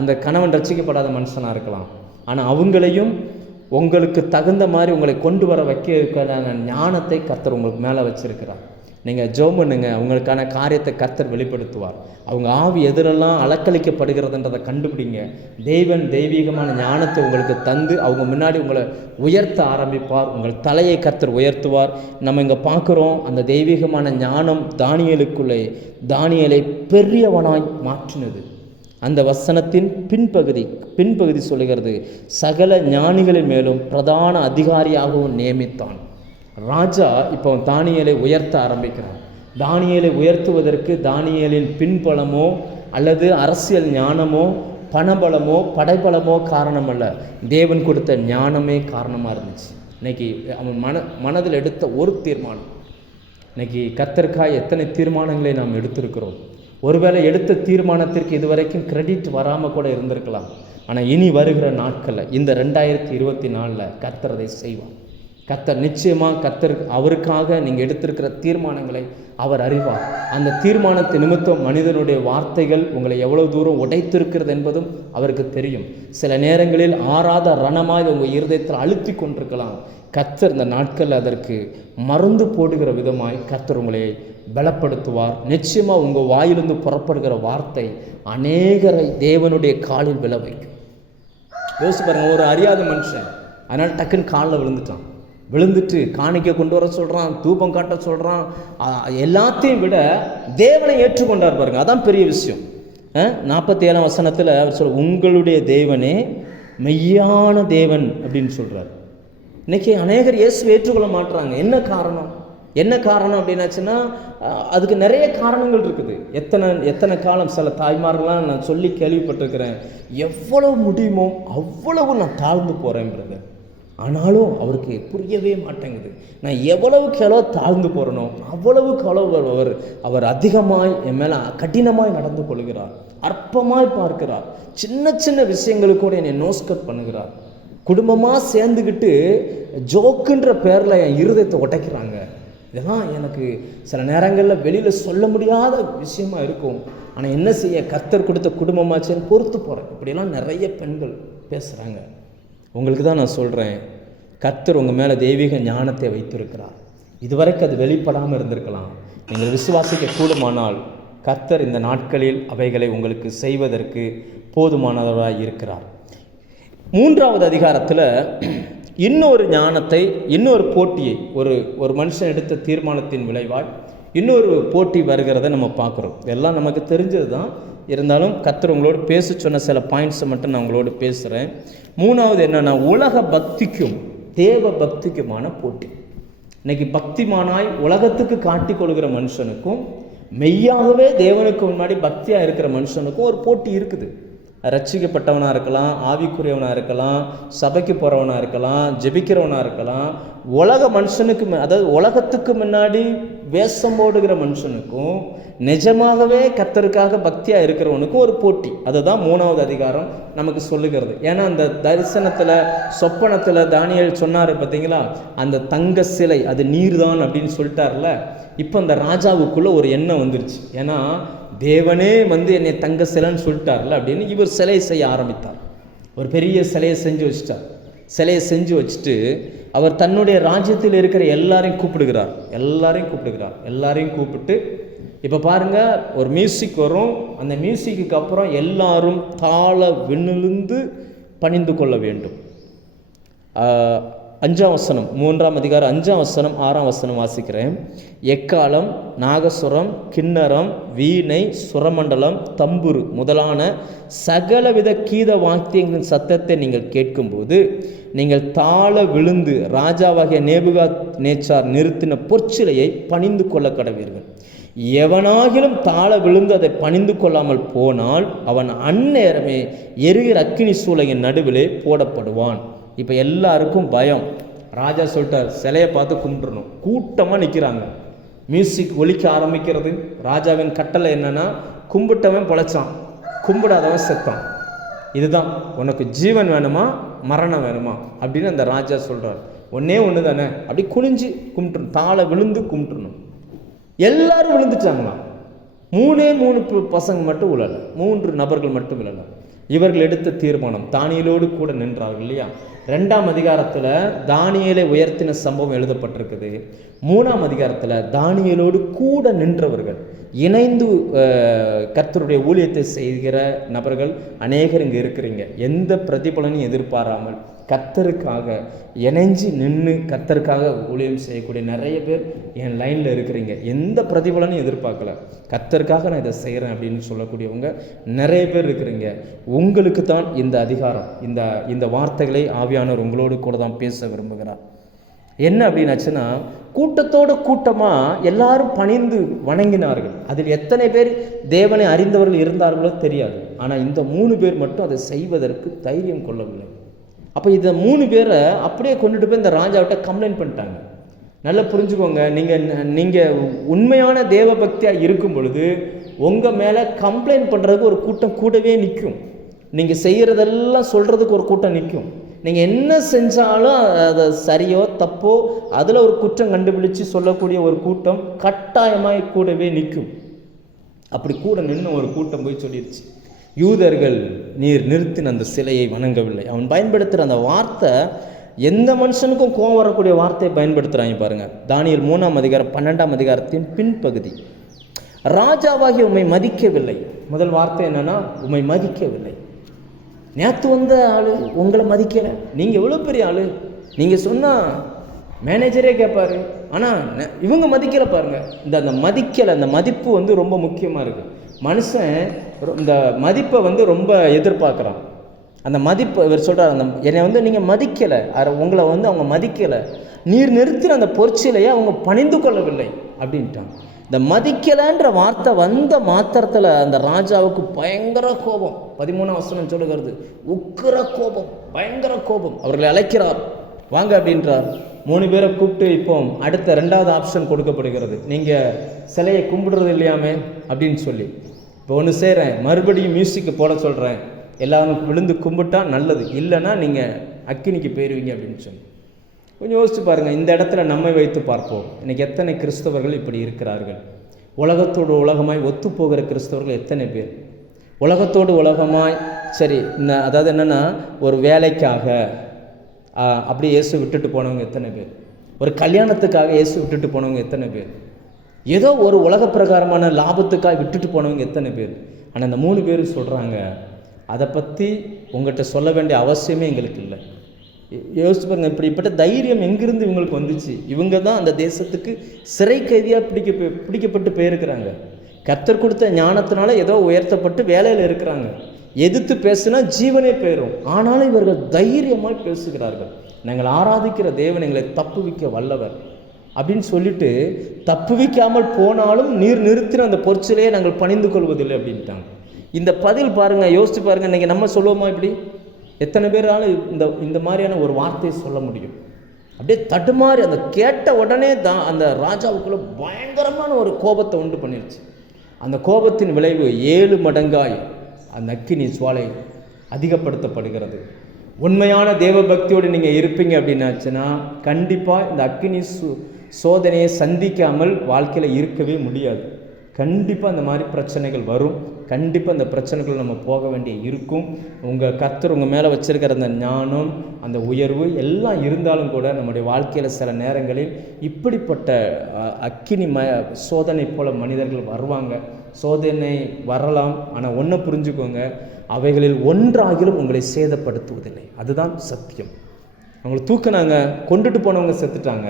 அந்த கணவன் ரட்சிக்கப்படாத மனுஷனாக இருக்கலாம். ஆனால் அவங்களையும் உங்களுக்கு தகுந்த மாதிரி உங்களை கொண்டு வர வைக்க ஞானத்தை கர்த்தர் உங்களுக்கு மேலே வச்சிருக்கிறார். நீங்கள் ஜெபம் பண்ணுங்க, அவங்களுக்கான காரியத்தை கர்த்தர் வெளிப்படுத்துவார். அவங்க ஆவி எதிரெல்லாம் அலக்களிக்கப்படுகிறதுன்றதை கண்டுபிடிங்க. தேவன் தெய்வீகமான ஞானத்தை உங்களுக்கு தந்து அவங்க முன்னாடி உங்களை உயர்த்த ஆரம்பிப்பார். உங்கள் தலையை கர்த்தர் உயர்த்துவார். நம்ம இங்கே பார்க்குறோம், அந்த தெய்வீகமான ஞானம் தானியேலை பெரியவனாய் மாற்றினது. அந்த வசனத்தின் பின்பகுதி சொல்லுகிறது, சகல ஞானிகளின் மேலும் பிரதான அதிகாரியாகவும் நியமித்தான். ராஜா இப்போ தானியேலை உயர்த்த ஆரம்பிக்கிறான். தானியேலை உயர்த்துவதற்கு தானியேலின் பின்பலமோ அல்லது அரசியல் ஞானமோ பணபலமோ படைபலமோ காரணம் அல்ல, தேவன் கொடுத்த ஞானமே காரணமாக இருந்துச்சு. இன்னைக்கு அவன் மனதில் எடுத்த ஒரு தீர்மானம். இன்னைக்கு கர்த்தருக்காய் எத்தனை தீர்மானங்களை நாம் எடுத்திருக்கிறோம். ஒருவேளை எடுத்த தீர்மானத்திற்கு இதுவரைக்கும் கிரெடிட் வராமல் கூட இருந்திருக்கலாம். ஆனால் இனி வருகிற நாட்களில், இந்த 2024 கர்த்தர் அதை செய்வார். கர்த்தர் நிச்சயமாக அவருக்காக நீங்கள் எடுத்திருக்கிற தீர்மானங்களை அவர் அறிவார். அந்த தீர்மானத்தை நிமித்தம் மனிதனுடைய வார்த்தைகள் உங்களை எவ்வளவு தூரம் உடைத்திருக்கிறது என்பதும் அவருக்கு தெரியும். சில நேரங்களில் ஆறாத ரணமாக உங்கள் இருதயத்தில் அழுத்தி கொண்டிருக்கலாம். கர்த்தர் இந்த நாட்களில் அதற்கு மருந்து போடுகிற விதமாய் கர்த்தர் உங்களை பலப்படுத்துவார். நிச்சயமாக உங்கள் வாயிலிருந்து புறப்படுகிற வார்த்தை அநேகரை தேவனுடைய காலில் விழ வைக்கும். யோசிச்சு பாருங்க, ஒரு அறியாத மனுஷன் அதனால் டக்குன்னு காலில் விழுந்துட்டு காணிக்கை கொண்டு வர சொல்கிறான், தூபம் காட்ட சொல்கிறான். எல்லாத்தையும் விட தேவனை ஏற்றுக்கொண்டார் பாருங்க, அதான் பெரிய விஷயம். 47ஆம் வசனத்தில் அவர் சொல்ற, உங்களுடைய தேவனே மெய்யான தேவன் அப்படின்னு சொல்கிறார். இன்னைக்கு அநேகர் இயேசுவை ஏற்றுக்கொள்ள மாட்டுறாங்க. என்ன காரணம் அப்படின்னாச்சுன்னா, அதுக்கு நிறைய காரணங்கள் இருக்குது. எத்தனை காலம் சில தாய்மார்கள்லாம் நான் சொல்லி கேள்விப்பட்டிருக்கிறேன், எவ்வளவு முடியுமோ அவ்வளவு நான் தாழ்ந்து போகிறேன் பிரதர். ஆனாலும் அவருக்கு புரியவே மாட்டேங்குது. நான் எவ்வளவுக்கு எவ்வளோ தாழ்ந்து போகிறனோ அவ்வளவுக்கு அவ்வளவு அவர் அதிகமாய் என் மேலே கடினமாய் நடந்து கொள்கிறார், அற்பமாய் பார்க்கிறார். சின்ன சின்ன விஷயங்களுக்கு கூட என்னை நோஸ்கட் பண்ணுகிறார். குடும்பமாக சேர்ந்துக்கிட்டு ஜோக்குன்ற பேரில் என் இருதயத்தை உடைக்கிறாங்க. இதெல்லாம் எனக்கு சில நேரங்களில் வெளியில் சொல்ல முடியாத விஷயமா இருக்கும். ஆனால் என்ன செய்ய, கர்த்தர் கொடுத்த குடும்பமாச்சேன்னு பொறுத்து போகிறேன். இப்படியெல்லாம் நிறைய பெண்கள் பேசுகிறாங்க. உங்களுக்கு தான் நான் சொல்கிறேன், கர்த்தர் உங்கள் மேலே தெய்வீக ஞானத்தை வைத்திருக்கிறார். இதுவரைக்கும் அது வெளிப்படாமல் இருந்திருக்கலாம். நீங்கள் விசுவாசிக்க கூடுமானால் கர்த்தர் இந்த நாட்களில் அவைகளை உங்களுக்கு செய்வதற்கு போதுமானவராக இருக்கிறார். 3வது அதிகாரத்தில் இன்னொரு ஞானத்தை, இன்னொரு போட்டியை, ஒரு மனுஷன் எடுத்த தீர்மானத்தின் விளைவால் இன்னொரு போட்டி வருகிறத நம்ம பார்க்குறோம். இதெல்லாம் நமக்கு தெரிஞ்சது தான். இருந்தாலும் கர்த்தர் உங்களோடு பேச சொன்ன சில பாயிண்ட்ஸை மட்டும் நான் உங்களோடு பேசுகிறேன். 3வது என்னென்னா, உலக பக்திக்கும் தேவ பக்திக்குமான போட்டி. இன்னைக்கு பக்திமானாய் உலகத்துக்கு காட்டி கொள்கிற மனுஷனுக்கும் மெய்யாகவே தேவனுக்கு முன்னாடி பக்தியாக இருக்கிற மனுஷனுக்கும் ஒரு போட்டி இருக்குது. ரட்சிக்கப்பட்டவனாக இருக்கலாம், ஆவிக்குரியவனாக இருக்கலாம், சபைக்கு போகிறவனாக இருக்கலாம், ஜெபிக்கிறவனாக இருக்கலாம். உலக மனுஷனுக்கு, அதாவது உலகத்துக்கு முன்னாடி வேஷம் போடுகிற மனுஷனுக்கும் நிஜமாகவே கர்த்தருக்காக பக்தியாக இருக்கிறவனுக்கும் ஒரு போட்டி. அதுதான் 3வது அதிகாரம் நமக்கு சொல்லுகிறது. ஏன்னா அந்த தரிசனத்தில் சொப்பனத்தில் தானியேல் சொன்னார் பார்த்தீங்களா, அந்த தங்க சிலை அது நீர் தான் அப்படின்னு சொல்லிட்டார்ல. இப்போ அந்த ராஜாவுக்குள்ளே ஒரு எண்ணம் வந்துருச்சு. ஏன்னா தேவனே என்னை தங்க சிலைன்னு சொல்லிட்டார்ல அப்படின்னு இவர் சிலையை செய்ய ஆரம்பித்தார். ஒரு பெரிய சிலையை செஞ்சு வச்சுட்டார். சிலையை செஞ்சு வச்சுட்டு அவர் தன்னுடைய ராஜ்யத்தில் இருக்கிற எல்லாரையும் கூப்பிடுகிறார். எல்லாரையும் கூப்பிட்டு, இப்போ பாருங்க, ஒரு மியூசிக் வரும். அந்த மியூசிக்கு அப்புறம் எல்லாரும் தாள விண்ணிலிருந்து பணிந்து கொள்ள வேண்டும். 5ஆம் வசனம், 3ஆம் அதிகாரம் 5ஆம் வசனம் 6ஆம் வசனம் வாசிக்கிறேன். எக்காலம், நாகசுரம், கிண்ணரம், வீணை, சுரமண்டலம், தம்புரு முதலான சகலவித கீத வாத்தியங்களின் சத்தத்தை நீங்கள் கேட்கும்போது நீங்கள் தாழ விழுந்து ராஜாவாகிய நேபுகாத்நேச்சார் நிறுத்தின பொற்சிலையை பணிந்து கொள்ள கடவீர்கள். எவனாகிலும் தாழ விழுந்து அதை பணிந்து கொள்ளாமல் போனால் அவன் அந்நேரமே எரிகிற அக்கினி சூளையின் நடுவிலே போடப்படுவான். இப்போ எல்லாருக்கும் பயம். ராஜா சொல்லிட்டார், சிலையை பார்த்து கும்பிட்டுறணும். கூட்டமாக நிற்கிறாங்க, மியூசிக் ஒலிக்க ஆரம்பிக்கிறது. ராஜாவின் கட்டளை என்னன்னா, கும்பிட்டவன் பொழைச்சான், கும்பிடாதவன் செத்தான். இதுதான், உனக்கு ஜீவன் வேணுமா மரணம் வேணுமா அப்படின்னு அந்த ராஜா சொல்கிறார். ஒன்றே ஒன்று தானே, அப்படி குனிஞ்சு கும்பிட்டுணும், தாளை விழுந்து கும்பிட்டுணும். எல்லாரும் விழுந்துட்டாங்களாம். 3 பசங்க மட்டும் விழலை, 3 நபர்கள் மட்டும் விழலை. இவர்கள் எடுத்த தீர்மானம், தானியேலோடு கூட நின்றார்கள் இல்லையா. 2ஆம் அதிகாரத்தில் தானியேலை உயர்த்தின சம்பவம் எழுதப்பட்டிருக்குது. 3ஆம் அதிகாரத்தில் தானியேலோடு கூட நின்றவர்கள், இணைந்து கர்த்தருடைய ஊழியத்தை செய்கிற நபர்கள் அநேகர் இங்கே இருக்கிறீங்க. எந்த பிரதிபலனையும் எதிர்பாராமல் கர்த்தருக்காக இணைஞ்சு நின்று கர்த்தருக்காக ஊழியம் செய்யக்கூடிய நிறைய பேர் என் லைனில் இருக்கிறீங்க. எந்த பிரதிபலனையும் எதிர்பார்க்கல, கர்த்தருக்காக நான் இதை செய்கிறேன் அப்படின்னு சொல்லக்கூடியவங்க நிறைய பேர் இருக்கிறீங்க. உங்களுக்கு தான் இந்த அதிகாரம், இந்த வார்த்தைகளை ஆவியானவர் உங்களோடு கூட தான் பேச விரும்புகிறார். என்ன அப்படின்னாச்சுன்னா, கூட்டத்தோட கூட்டமாக எல்லாரும் பணிந்து வணங்கினார்கள். அதில் எத்தனை பேர் தேவனை அறிந்தவர்கள் இருந்தார்களோ தெரியாது. ஆனால் இந்த 3 பேர் மட்டும் அதை செய்வதற்கு தைரியம் கொள்ளவில்லை. அப்போ இந்த 3 பேரை அப்படியே கொண்டுட்டு போய் இந்த ராஜாவிட்ட கம்ப்ளைண்ட் பண்ணிட்டாங்க. நல்லா புரிஞ்சுக்கோங்க, நீங்கள் உண்மையான தேவ பக்தியாக இருக்கும் பொழுது உங்கள் மேலே கம்ப்ளைண்ட் பண்ணுறதுக்கு ஒரு கூட்டம் கூடவே நிற்கும். நீங்கள் செய்கிறதெல்லாம் சொல்கிறதுக்கு ஒரு கூட்டம் நிற்கும். நீங்கள் என்ன செஞ்சாலும் அதை சரியோ தப்போ அதில் ஒரு குற்றம் கண்டுபிடிச்சு சொல்லக்கூடிய ஒரு கூட்டம் கட்டாயமாய் கூடவே நிற்கும். அப்படி கூட நின்று ஒரு கூட்டம் போய் சொல்லிடுச்சு, யூதர்கள் நீர் நிறுத்தின அந்த சிலையை வணங்கவில்லை. அவன் பயன்படுத்துகிற அந்த வார்த்தை எந்த மனுஷனுக்கும் கோவம் வரக்கூடிய வார்த்தையை பயன்படுத்துகிறாங்க பாருங்கள். தானியேல் 3ஆம் அதிகாரம் 12ஆம் அதிகாரத்தின் பின்பகுதி. ராஜாவாகி உம்மை மதிக்கவில்லை. முதல் வார்த்தை என்னன்னா, உம்மை மதிக்கவில்லை. நேற்று வந்த ஆள் உங்களை மதிக்கலை, நீங்கள் எவ்வளோ பெரிய ஆள், நீங்கள் சொன்னால் மேனேஜரே கேட்பார், ஆனால் இவங்க மதிக்கலை பாருங்கள். அந்த மதிக்கலை, அந்த மதிப்பு வந்து ரொம்ப முக்கியமாக இருக்குது. மனுஷன் இந்த மதிப்பை வந்து ரொம்ப எதிர்பார்க்குறான். அந்த மதிப்பு இவர் சொல்கிறார், அந்த என்னை வந்து நீங்கள் மதிக்கலை, உங்களை வந்து அவங்க மதிக்கலை, நீர் நிறுத்தின அந்த பொற்சிலையை அவங்க பணிந்து கொள்ளவில்லை அப்படின்ட்டான். இந்த மதிக்கலைன்ற வார்த்தை வந்த மாத்திரத்தில் அந்த ராஜாவுக்கு பயங்கர கோபம். 13ஆம் வசனம் சொல்லுகிறது, உக்கிர கோபம், பயங்கர கோபம். அவர்களை அழைக்கிறார், வாங்க அப்படின்றார். 3 பேரை கூப்பிட்டு இப்போ அடுத்த 2வது ஆப்ஷன் கொடுக்கப்படுகிறது, நீங்கள் சிலையை கும்பிடுறது இல்லையாமே அப்படின்னு சொல்லி. இப்போ ஒன்று செய்கிறேன், மறுபடியும் மியூசிக்கு போட சொல்கிறேன், எல்லாரும் விழுந்து கும்பிட்டா நல்லது, இல்லைன்னா நீங்கள் அக்கினிக்கு போயிடுவீங்க அப்படின்னு சொல்லி. கொஞ்சம் யோசிச்சு பாருங்கள், இந்த இடத்துல நம்மை வைத்து பார்ப்போம். இன்றைக்கி எத்தனை கிறிஸ்தவர்கள் இப்படி இருக்கிறார்கள்? உலகத்தோடு உலகமாய் ஒத்துப்போகிற கிறிஸ்தவர்கள் எத்தனை பேர்? உலகத்தோடு உலகமாய் சரி, அதாவது என்னென்னா ஒரு வேலைக்காக அப்படி இயேசு விட்டுட்டு போனவங்க எத்தனை பேர்? ஒரு கல்யாணத்துக்காக இயேசு விட்டுட்டு போனவங்க எத்தனை பேர்? ஏதோ ஒரு உலக பிரகாரமான லாபத்துக்காக விட்டுட்டு போனவங்க எத்தனை பேர்? ஆனால் இந்த 3 பேர் சொல்கிறாங்க, அதை பற்றி உங்கள்கிட்ட சொல்ல வேண்டிய அவசியமே எங்களுக்கு இல்லை. யோசிச்சு பாருங்க, இப்படிப்பட்ட தைரியம் எங்கிருந்து இவங்களுக்கு வந்துச்சு? இவங்க தான் அந்த தேசத்துக்கு சிறை கைதியாக பிடிக்கப்பட்டு போயிருக்கிறாங்க. கர்த்தர் கொடுத்த ஞானத்தினால ஏதோ உயர்த்தப்பட்டு வேலையில் இருக்கிறாங்க. எதிர்த்து பேசுனா ஜீவனே போயிடும். ஆனாலும் இவர்கள் தைரியமாக பேசுகிறார்கள், நாங்கள் ஆராதிக்கிற தேவன் எங்களை தப்புவிக்க வல்லவர் அப்படின்னு சொல்லிட்டு, தப்புவிக்காமல் போனாலும் நீர் நிறுத்தின அந்த பொற்சிலையை நாங்கள் பணிந்து கொள்வதில்லை அப்படின்ட்டாங்க. இந்த பதில் பாருங்கள், யோசிச்சு பாருங்கள். இன்றைக்கி நம்ம சொல்லுவோமா இப்படி? எத்தனை பேராலும் இந்த மாதிரியான ஒரு வார்த்தையை சொல்ல முடியும்? அப்படியே தடுமாறி அந்த கேட்ட உடனே தான் அந்த ராஜாவுக்குள்ள பயங்கரமான ஒரு கோபத்தை உண்டு பண்ணிடுச்சு. அந்த கோபத்தின் விளைவு 7 மடங்காய் அந்த அக்கினி சுவாலை அதிகப்படுத்தப்படுகிறது. உண்மையான தேவ பக்தியோடு நீங்கள் இருப்பீங்க அப்படின்னாச்சுன்னா கண்டிப்பாக இந்த அக்கினி சோதனையை சந்திக்காமல் வாழ்க்கையில் இருக்கவே முடியாது. கண்டிப்பாக அந்த மாதிரி பிரச்சனைகள் வரும். கண்டிப்பாக அந்த பிரச்சனைகள் நம்ம போக வேண்டிய இருக்கும். உங்கள் கர்த்தர் உங்கள் மேலே வச்சுருக்கிற அந்த ஞானம், அந்த உயர்வு எல்லாம் இருந்தாலும் கூட நம்முடைய வாழ்க்கையில் சில நேரங்களில் இப்படிப்பட்ட அக்கினி சோதனை போல மனிதர்கள் வருவாங்க. சோதனை வரலாம். ஆனால் ஒன்றை புரிஞ்சுக்கோங்க, அவைகளில் ஒன்றாகிலும் உங்களை சேதப்படுத்துவதில்லை. அதுதான் சத்தியம். அவங்களை தூக்குனாங்க, கொண்டுட்டு போனவங்க செத்துட்டாங்க.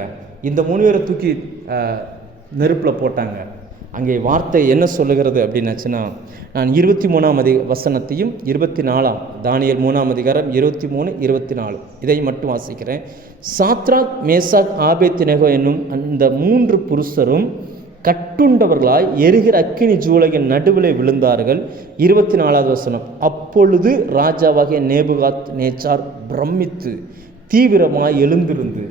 இந்த 3 பேரை தூக்கி நெருப்பில் போட்டாங்க. அங்கே வார்த்தை என்ன சொல்லுகிறது அப்படின்னாச்சுன்னா, நான் 23ஆம் வசனத்தையும் 24ஆம் தானியேல் 3ஆம் அதிகாரம் 23, 24 இதை மட்டும் வாசிக்கிறேன். சாத்ராக், மேசாக், ஆபேத்நேகோ என்னும் அந்த 3 புருஷரும் கட்டுண்டவர்களாய் எரிகிற அக்கினி ஜூலையின் நடுவிலே விழுந்தார்கள். 24ஆவது வசனம், அப்பொழுது ராஜாவாகிய நேபுகாத் நேச்சார் பிரமித்து தீவிரமாய் எழுந்திருந்து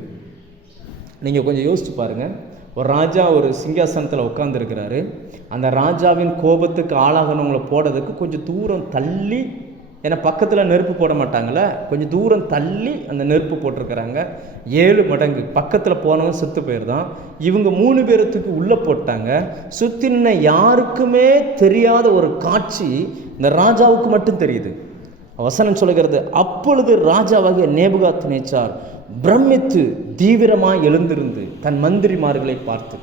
நீங்கள் கொஞ்சம் யோசிச்சு பாருங்கள். ஒரு ராஜா ஒரு சிங்காசனத்தில் உட்காந்துருக்கிறாரு. அந்த ராஜாவின் கோபத்துக்கு ஆளாகனவங்களை போடுறதுக்கு கொஞ்சம் தூரம் தள்ளி, ஏன்னா பக்கத்தில் நெருப்பு போட மாட்டாங்களே, கொஞ்சம் தூரம் தள்ளி அந்த நெருப்பு போட்டிருக்கிறாங்க. 7 மடங்கு பக்கத்தில் போனவன் செத்து போயிருந்தான். இவங்க 3 பேரத்துக்கு உள்ளே போட்டாங்க. சுற்றின யாருக்குமே தெரியாத ஒரு காட்சி இந்த ராஜாவுக்கு மட்டும் தெரியுது. வசனம் சொல்லுகிறது, அப்பொழுது ராஜாவாகிய நேபுகாத்நேச்சார் பிரமித்து தீவிரமாக எழுந்திருந்து தன் மந்திரிமார்களை பார்த்து.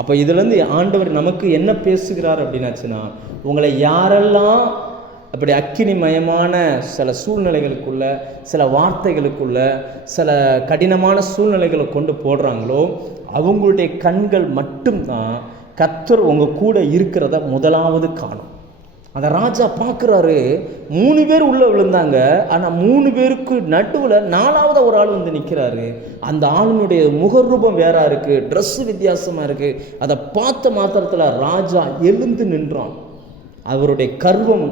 அப்போ இதுலேருந்து ஆண்டவர் நமக்கு என்ன பேசுகிறார் அப்படின்னாச்சுன்னா, உங்களை யாரெல்லாம் அப்படி அக்கினிமயமான சில சூழ்நிலைகளுக்குள்ள, சில வார்த்தைகளுக்குள்ள, சில கடினமான சூழ்நிலைகளை கொண்டு போடுறாங்களோ அவங்களுடைய கண்கள் மட்டும்தான் கர்த்தர் உங்கள் கூட இருக்கிறத முதலாவது காணும். அந்த ராஜா பார்க்குறாரு, 3 பேர் உள்ளே விழுந்தாங்க. ஆனால் 3 பேருக்கு நடுவில் 4வது ஒரு ஆள் வந்து நிற்கிறாரு. அந்த ஆளுனுடைய முகரூபம் வேற இருக்குது, ட்ரெஸ்ஸு வித்தியாசமாக இருக்குது. அதை பார்த்த மாத்திரத்தில் ராஜா எழுந்து நின்றான். அவருடைய கர்வம்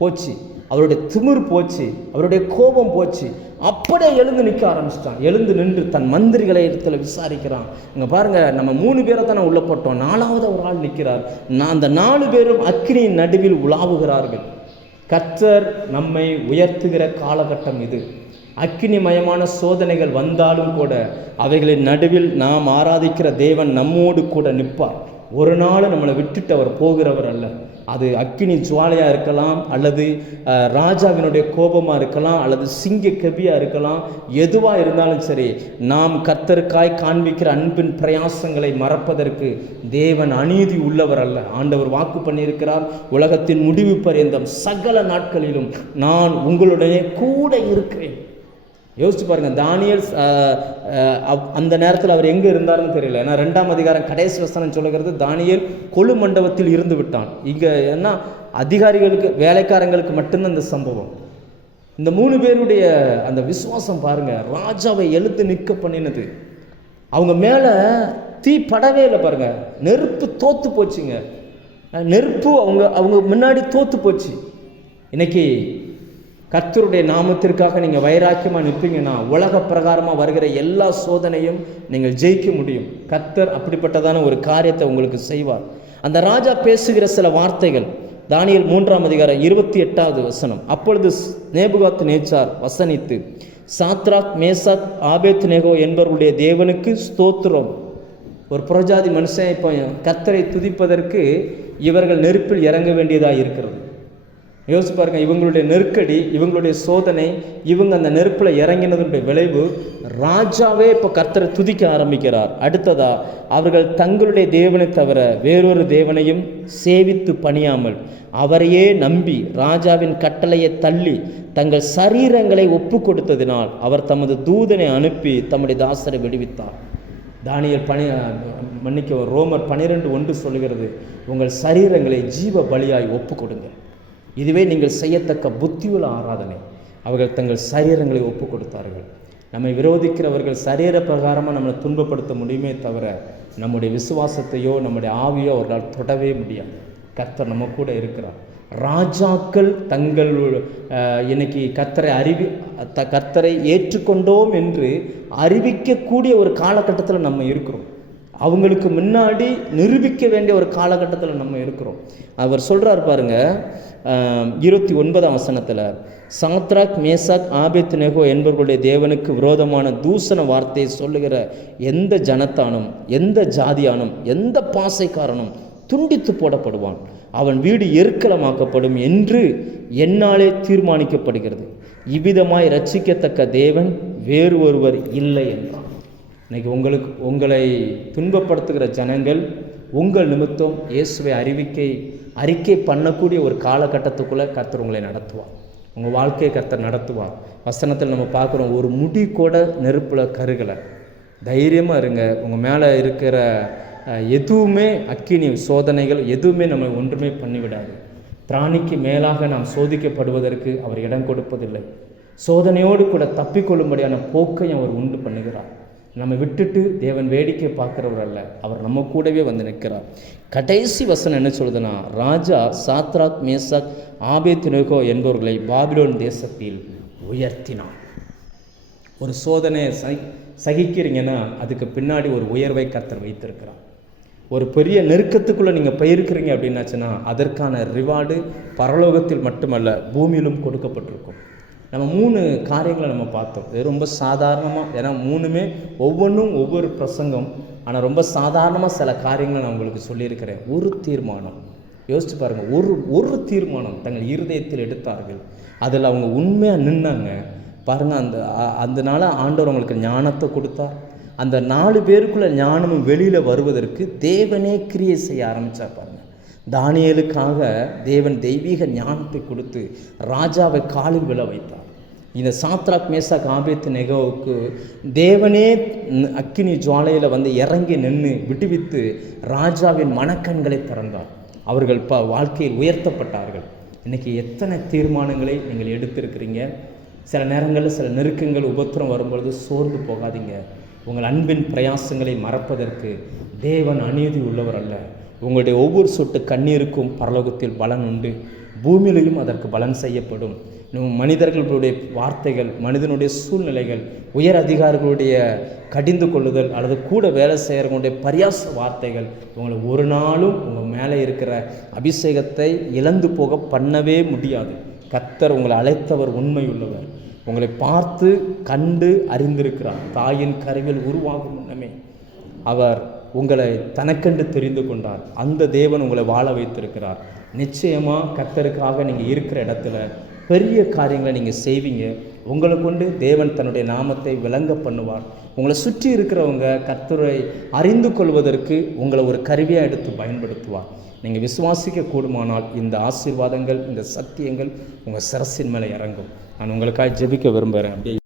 போச்சு, அவருடைய திமிர் போச்சு, அவருடைய கோபம் போச்சு. அப்படியே எழுந்து நிற்க ஆரம்பிச்சிட்டான். எழுந்து நின்று தன் மந்திரிகளை இடத்துல விசாரிக்கிறான். இங்கே பாருங்கள், நம்ம 3 பேரை தானே உள்ள போட்டோம், 4வது ஒரு ஆள் நிற்கிறார். அந்த 4 பேரும் அக்கினியின் நடுவில் உலாவுகிறார்கள். கர்த்தர் நம்மை உயர்த்துகிற காலகட்டம் இது. அக்கினிமயமான சோதனைகள் வந்தாலும் கூட அவைகளின் நடுவில் நாம் ஆராதிக்கிற தேவன் நம்மோடு கூட நிற்பார். ஒரு நாள் நம்மளை விட்டுட்டு அவர் போகிறவர் அல்ல. அது அக்கினி ஜுவாலையாக இருக்கலாம், அல்லது ராஜாவினுடைய கோபமாக இருக்கலாம், அல்லது சிங்க கபியாக இருக்கலாம். எதுவாக இருந்தாலும் சரி, நாம் கர்த்தருக்காய் காண்பிக்கிற அன்பின் பிரயாசங்களை மறப்பதற்கு தேவன் அநீதி உள்ளவர் அல்ல. ஆண்டவர் வாக்கு பண்ணியிருக்கிறார், உலகத்தின் முடிவு பரியந்தம் சகல நாட்களிலும் நான் உங்களுடைய கூட இருக்கிறேன். யோசிச்சு பாருங்கள், தானியேல் அந்த நேரத்தில் அவர் எங்கே இருந்தாருன்னு தெரியல. ஏன்னா 2ஆம் அதிகாரம் கடைசி வசனம் சொல்லுகிறது, தானியேல் கொலு மண்டபத்தில் இருந்து விட்டான். இங்கே என்ன, அதிகாரிகளுக்கு வேலைக்காரங்களுக்கு மட்டும்தான் இந்த சம்பவம். இந்த 3 பேருடைய அந்த விசுவாசம் பாருங்கள், ராஜாவை எழுந்து நிற்க பண்ணினது. அவங்க மேலே தீ படவே இல்லை பாருங்கள். நெருப்பு தோத்து போச்சுங்க. நெருப்பு அவங்க முன்னாடி தோத்து போச்சு. இன்னைக்கு கர்த்தருடைய நாமத்திற்காக நீங்கள் வைராக்கியமாக நிற்பீங்கன்னா உலக பிரகாரமாக வருகிற எல்லா சோதனையும் நீங்கள் ஜெயிக்க முடியும். கர்த்தர் அப்படிப்பட்டதான ஒரு காரியத்தை உங்களுக்கு செய்வார். அந்த ராஜா பேசுகிற சில வார்த்தைகள், தானியேல் 3ஆம் அதிகாரம் 28வது வசனம். அப்பொழுது நேபுகாத்நேச்சார் வசனித்து, சாத்ராக் மேசாக் ஆபேத்நேகோ என்பவர்களுடைய தேவனுக்கு ஸ்தோத்திரம். ஒரு புறஜாதி மனுஷன் இப்போ கர்த்தரை துதிப்பதற்கு இவர்கள் நெருப்பில் இறங்க வேண்டியதாக இருக்கிறது. யோசிச்சு பாருங்க, இவங்களுடைய நெருக்கடி, இவங்களுடைய சோதனை, இவங்க அந்த நெருப்பில் இறங்கினதுடைய விளைவு, ராஜாவே இப்போ கர்த்தரை துதிக்க ஆரம்பிக்கிறார். அடுத்ததா, அவர்கள் தங்களுடைய தேவனை தவிர வேறொரு தேவனையும் சேவித்து பணியாமல் அவரையே நம்பி ராஜாவின் கட்டளையை தள்ளி தங்கள் சரீரங்களை ஒப்பு கொடுத்ததினால் அவர் தமது தூதனை அனுப்பி தம்முடைய தாசரை விடுவித்தார். தானியேல் ரோமர் 12:1 சொல்லுகிறது, உங்கள் சரீரங்களை ஜீவ பலியாய் ஒப்பு கொடுங்க. இதுவே நீங்கள் செய்யத்தக்க புத்தியுள்ள ஆராதனை. அவர்கள் தங்கள் சரீரங்களை ஒப்பு கொடுத்தார்கள். நம்மை விரோதிக்கிறவர்கள் சரீர பிரகாரமாக நம்மளை துன்பப்படுத்த முடியுமே தவிர நம்முடைய விசுவாசத்தையோ நம்முடைய ஆவியோ அவர்களால் தொடவே முடியாது. கர்த்தர் நம்ம கூட இருக்கிறார். ராஜாக்கள் தங்கள் இன்னைக்கு கர்த்தரை ஏற்றுக்கொண்டோம் என்று அறிவிக்கக்கூடிய ஒரு காலகட்டத்தில் நம்ம இருக்கிறோம். அவங்களுக்கு முன்னாடி நிரூபிக்க வேண்டிய ஒரு காலகட்டத்தில் நம்ம இருக்கிறோம். அவர் சொல்கிறார் பாருங்க, 29ஆம் வசனத்தில், சாத்ராக் மேசாக் ஆபேத்நேகோ என்பவர்களுடைய தேவனுக்கு விரோதமான தூசண வார்த்தையை சொல்லுகிற எந்த ஜனத்தானும், எந்த ஜாதியானும், எந்த பாசைக்காரனும் துண்டித்து போடப்படுவான். அவன் வீடு எருக்களமாக்கப்படும் என்று என்னாலே தீர்மானிக்கப்படுகிறது. இவ்விதமாய் ரட்சிக்கத்தக்க தேவன் வேறு ஒருவர் இல்லை என்றான். இன்னைக்கு உங்களை துன்பப்படுத்துகிற ஜனங்கள் உங்கள் நிமித்தம் இயேசுவை அறிக்கை பண்ணக்கூடிய ஒரு காலகட்டத்துக்குள்ளே கர்த்தர் உங்களை நடத்துவார். உங்கள் வாழ்க்கையை கர்த்தர் நடத்துவார். வசனத்தில் நம்ம பார்க்குறோம், ஒரு முடி கூட நெருப்பில் கருகலை. தைரியமாக இருங்க. உங்கள் மேலே இருக்கிற எதுவுமே அக்கினி சோதனைகள் எதுவுமே நம்ம ஒன்றுமே பண்ணிவிடாது. பிராணிக்கு மேலாக நாம் சோதிக்கப்படுவதற்கு அவர் இடம் கொடுப்பதில்லை. சோதனையோடு கூட தப்பிக்கொள்ளும்படியான போக்கையும் அவர் உண்டு பண்ணுகிறார். நம்ம விட்டுட்டு தேவன் வேடிக்கை பார்க்குறவர் அல்ல, அவர் நம்ம கூடவே வந்து நிற்கிறார். கடைசி வசனம் என்ன சொல்லுதுன்னா, ராஜா சாத்ராக் மேசாக் ஆபேத்நேகோ என்பவர்களை பாபிலோன் தேசத்தில் உயர்த்தினான். ஒரு சோதனையை சகிக்கிறீங்கன்னா அதுக்கு பின்னாடி ஒரு உயர்வை கர்த்தர் வைத்திருக்கிறார். ஒரு பெரிய நெருக்கத்துக்குள்ளே நீங்கள் போயிருக்கிறீங்க அப்படின்னாச்சுன்னா அதற்கான ரிவார்டு பரலோகத்தில் மட்டுமல்ல பூமியிலும் கொடுக்கப்பட்டிருக்கும். நம்ம 3 காரியங்களை நம்ம பார்த்தோம். இது ரொம்ப சாதாரணமாக, ஏன்னா 3மே ஒவ்வொன்றும் ஒவ்வொரு பிரசங்கம். ஆனால் ரொம்ப சாதாரணமாக சில காரியங்களை நான் உங்களுக்கு சொல்லியிருக்கிறேன். ஒரு தீர்மானம், யோசிச்சு பாருங்கள். ஒரு தீர்மானம் தங்கள் இருதயத்தில் எடுத்தார்கள், அதில் அவங்க உண்மையாக நின்னாங்க பாருங்கள். அதனால ஆண்டவர் அவங்களுக்கு ஞானத்தை கொடுத்தார். அந்த 4 பேருக்குள்ள ஞானமும் வெளியில் வருவதற்கு தேவனே கிரியை செய்ய ஆரம்பித்தார் பாருங்கள். தானியேலுக்காக தேவன் தெய்வீக ஞானத்தை கொடுத்து ராஜாவை காலில் விழ வைத்தார். இந்த சாத்ராக் மேசாக் ஆபேத்நேகோவுக்கு தேவனே அக்கினி ஜுவாலையில் வந்து இறங்கி நின்று விடுவித்து ராஜாவின் மனக்கண்களை திறந்தார். அவர்கள் வாழ்க்கையில் உயர்த்தப்பட்டார்கள். இன்றைக்கி எத்தனை தீர்மானங்களை நீங்கள் எடுத்திருக்கிறீங்க. சில நேரங்களில் சில நெருக்கங்கள் உபத்திரம் வரும்பொழுது சோர்ந்து போகாதீங்க. உங்கள் அன்பின் பிரயாசங்களை மறப்பதற்கு தேவன் அநீதி உள்ளவர் அல்ல. உங்களுடைய ஒவ்வொரு சொட்டு கண்ணீருக்கும் பரலோகத்தில் பலன் உண்டு, பூமியிலையும் அதற்கு பலன் செய்யப்படும். மனிதர்களுடைய வார்த்தைகள், மனிதனுடைய சூழ்நிலைகள், உயர் அதிகாரிகளுடைய கடிந்து கொள்ளுதல் அல்லது கூட வேலை செய்கிறவங்களுடைய பரியாச வார்த்தைகள் உங்களை ஒரு நாளும் உங்கள் மேலே இருக்கிற அபிஷேகத்தை இழந்து போக பண்ணவே முடியாது. கர்த்தர் உங்களை அழைத்தவர் உண்மையுள்ளவர். உங்களை பார்த்து கண்டு அறிந்திருக்கிறார். தாயின் கருவில் உருவாகும் முன்னமே அவர் உங்களை தனக்கென்று தெரிந்து கொண்டார். அந்த தேவன் உங்களை வாழ வைத்திருக்கிறார். நிச்சயமாக கர்த்தருக்காக நீங்கள் இருக்கிற இடத்துல பெரிய காரியங்களை நீங்கள் செய்வீங்க. உங்களை கொண்டு தேவன் தன்னுடைய நாமத்தை விளங்க பண்ணுவார். உங்களை சுற்றி இருக்கிறவங்க கர்த்தரை அறிந்து கொள்வதற்கு உங்களை ஒரு கருவியாக எடுத்து பயன்படுத்துவார். நீங்கள் விசுவாசிக்க கூடுமானால் இந்த ஆசீர்வாதங்கள், இந்த சத்தியங்கள் உங்கள் சிரசின் மேலே இறங்கும். நான் உங்களுக்காக ஜெபிக்க விரும்புகிறேன். அப்படியே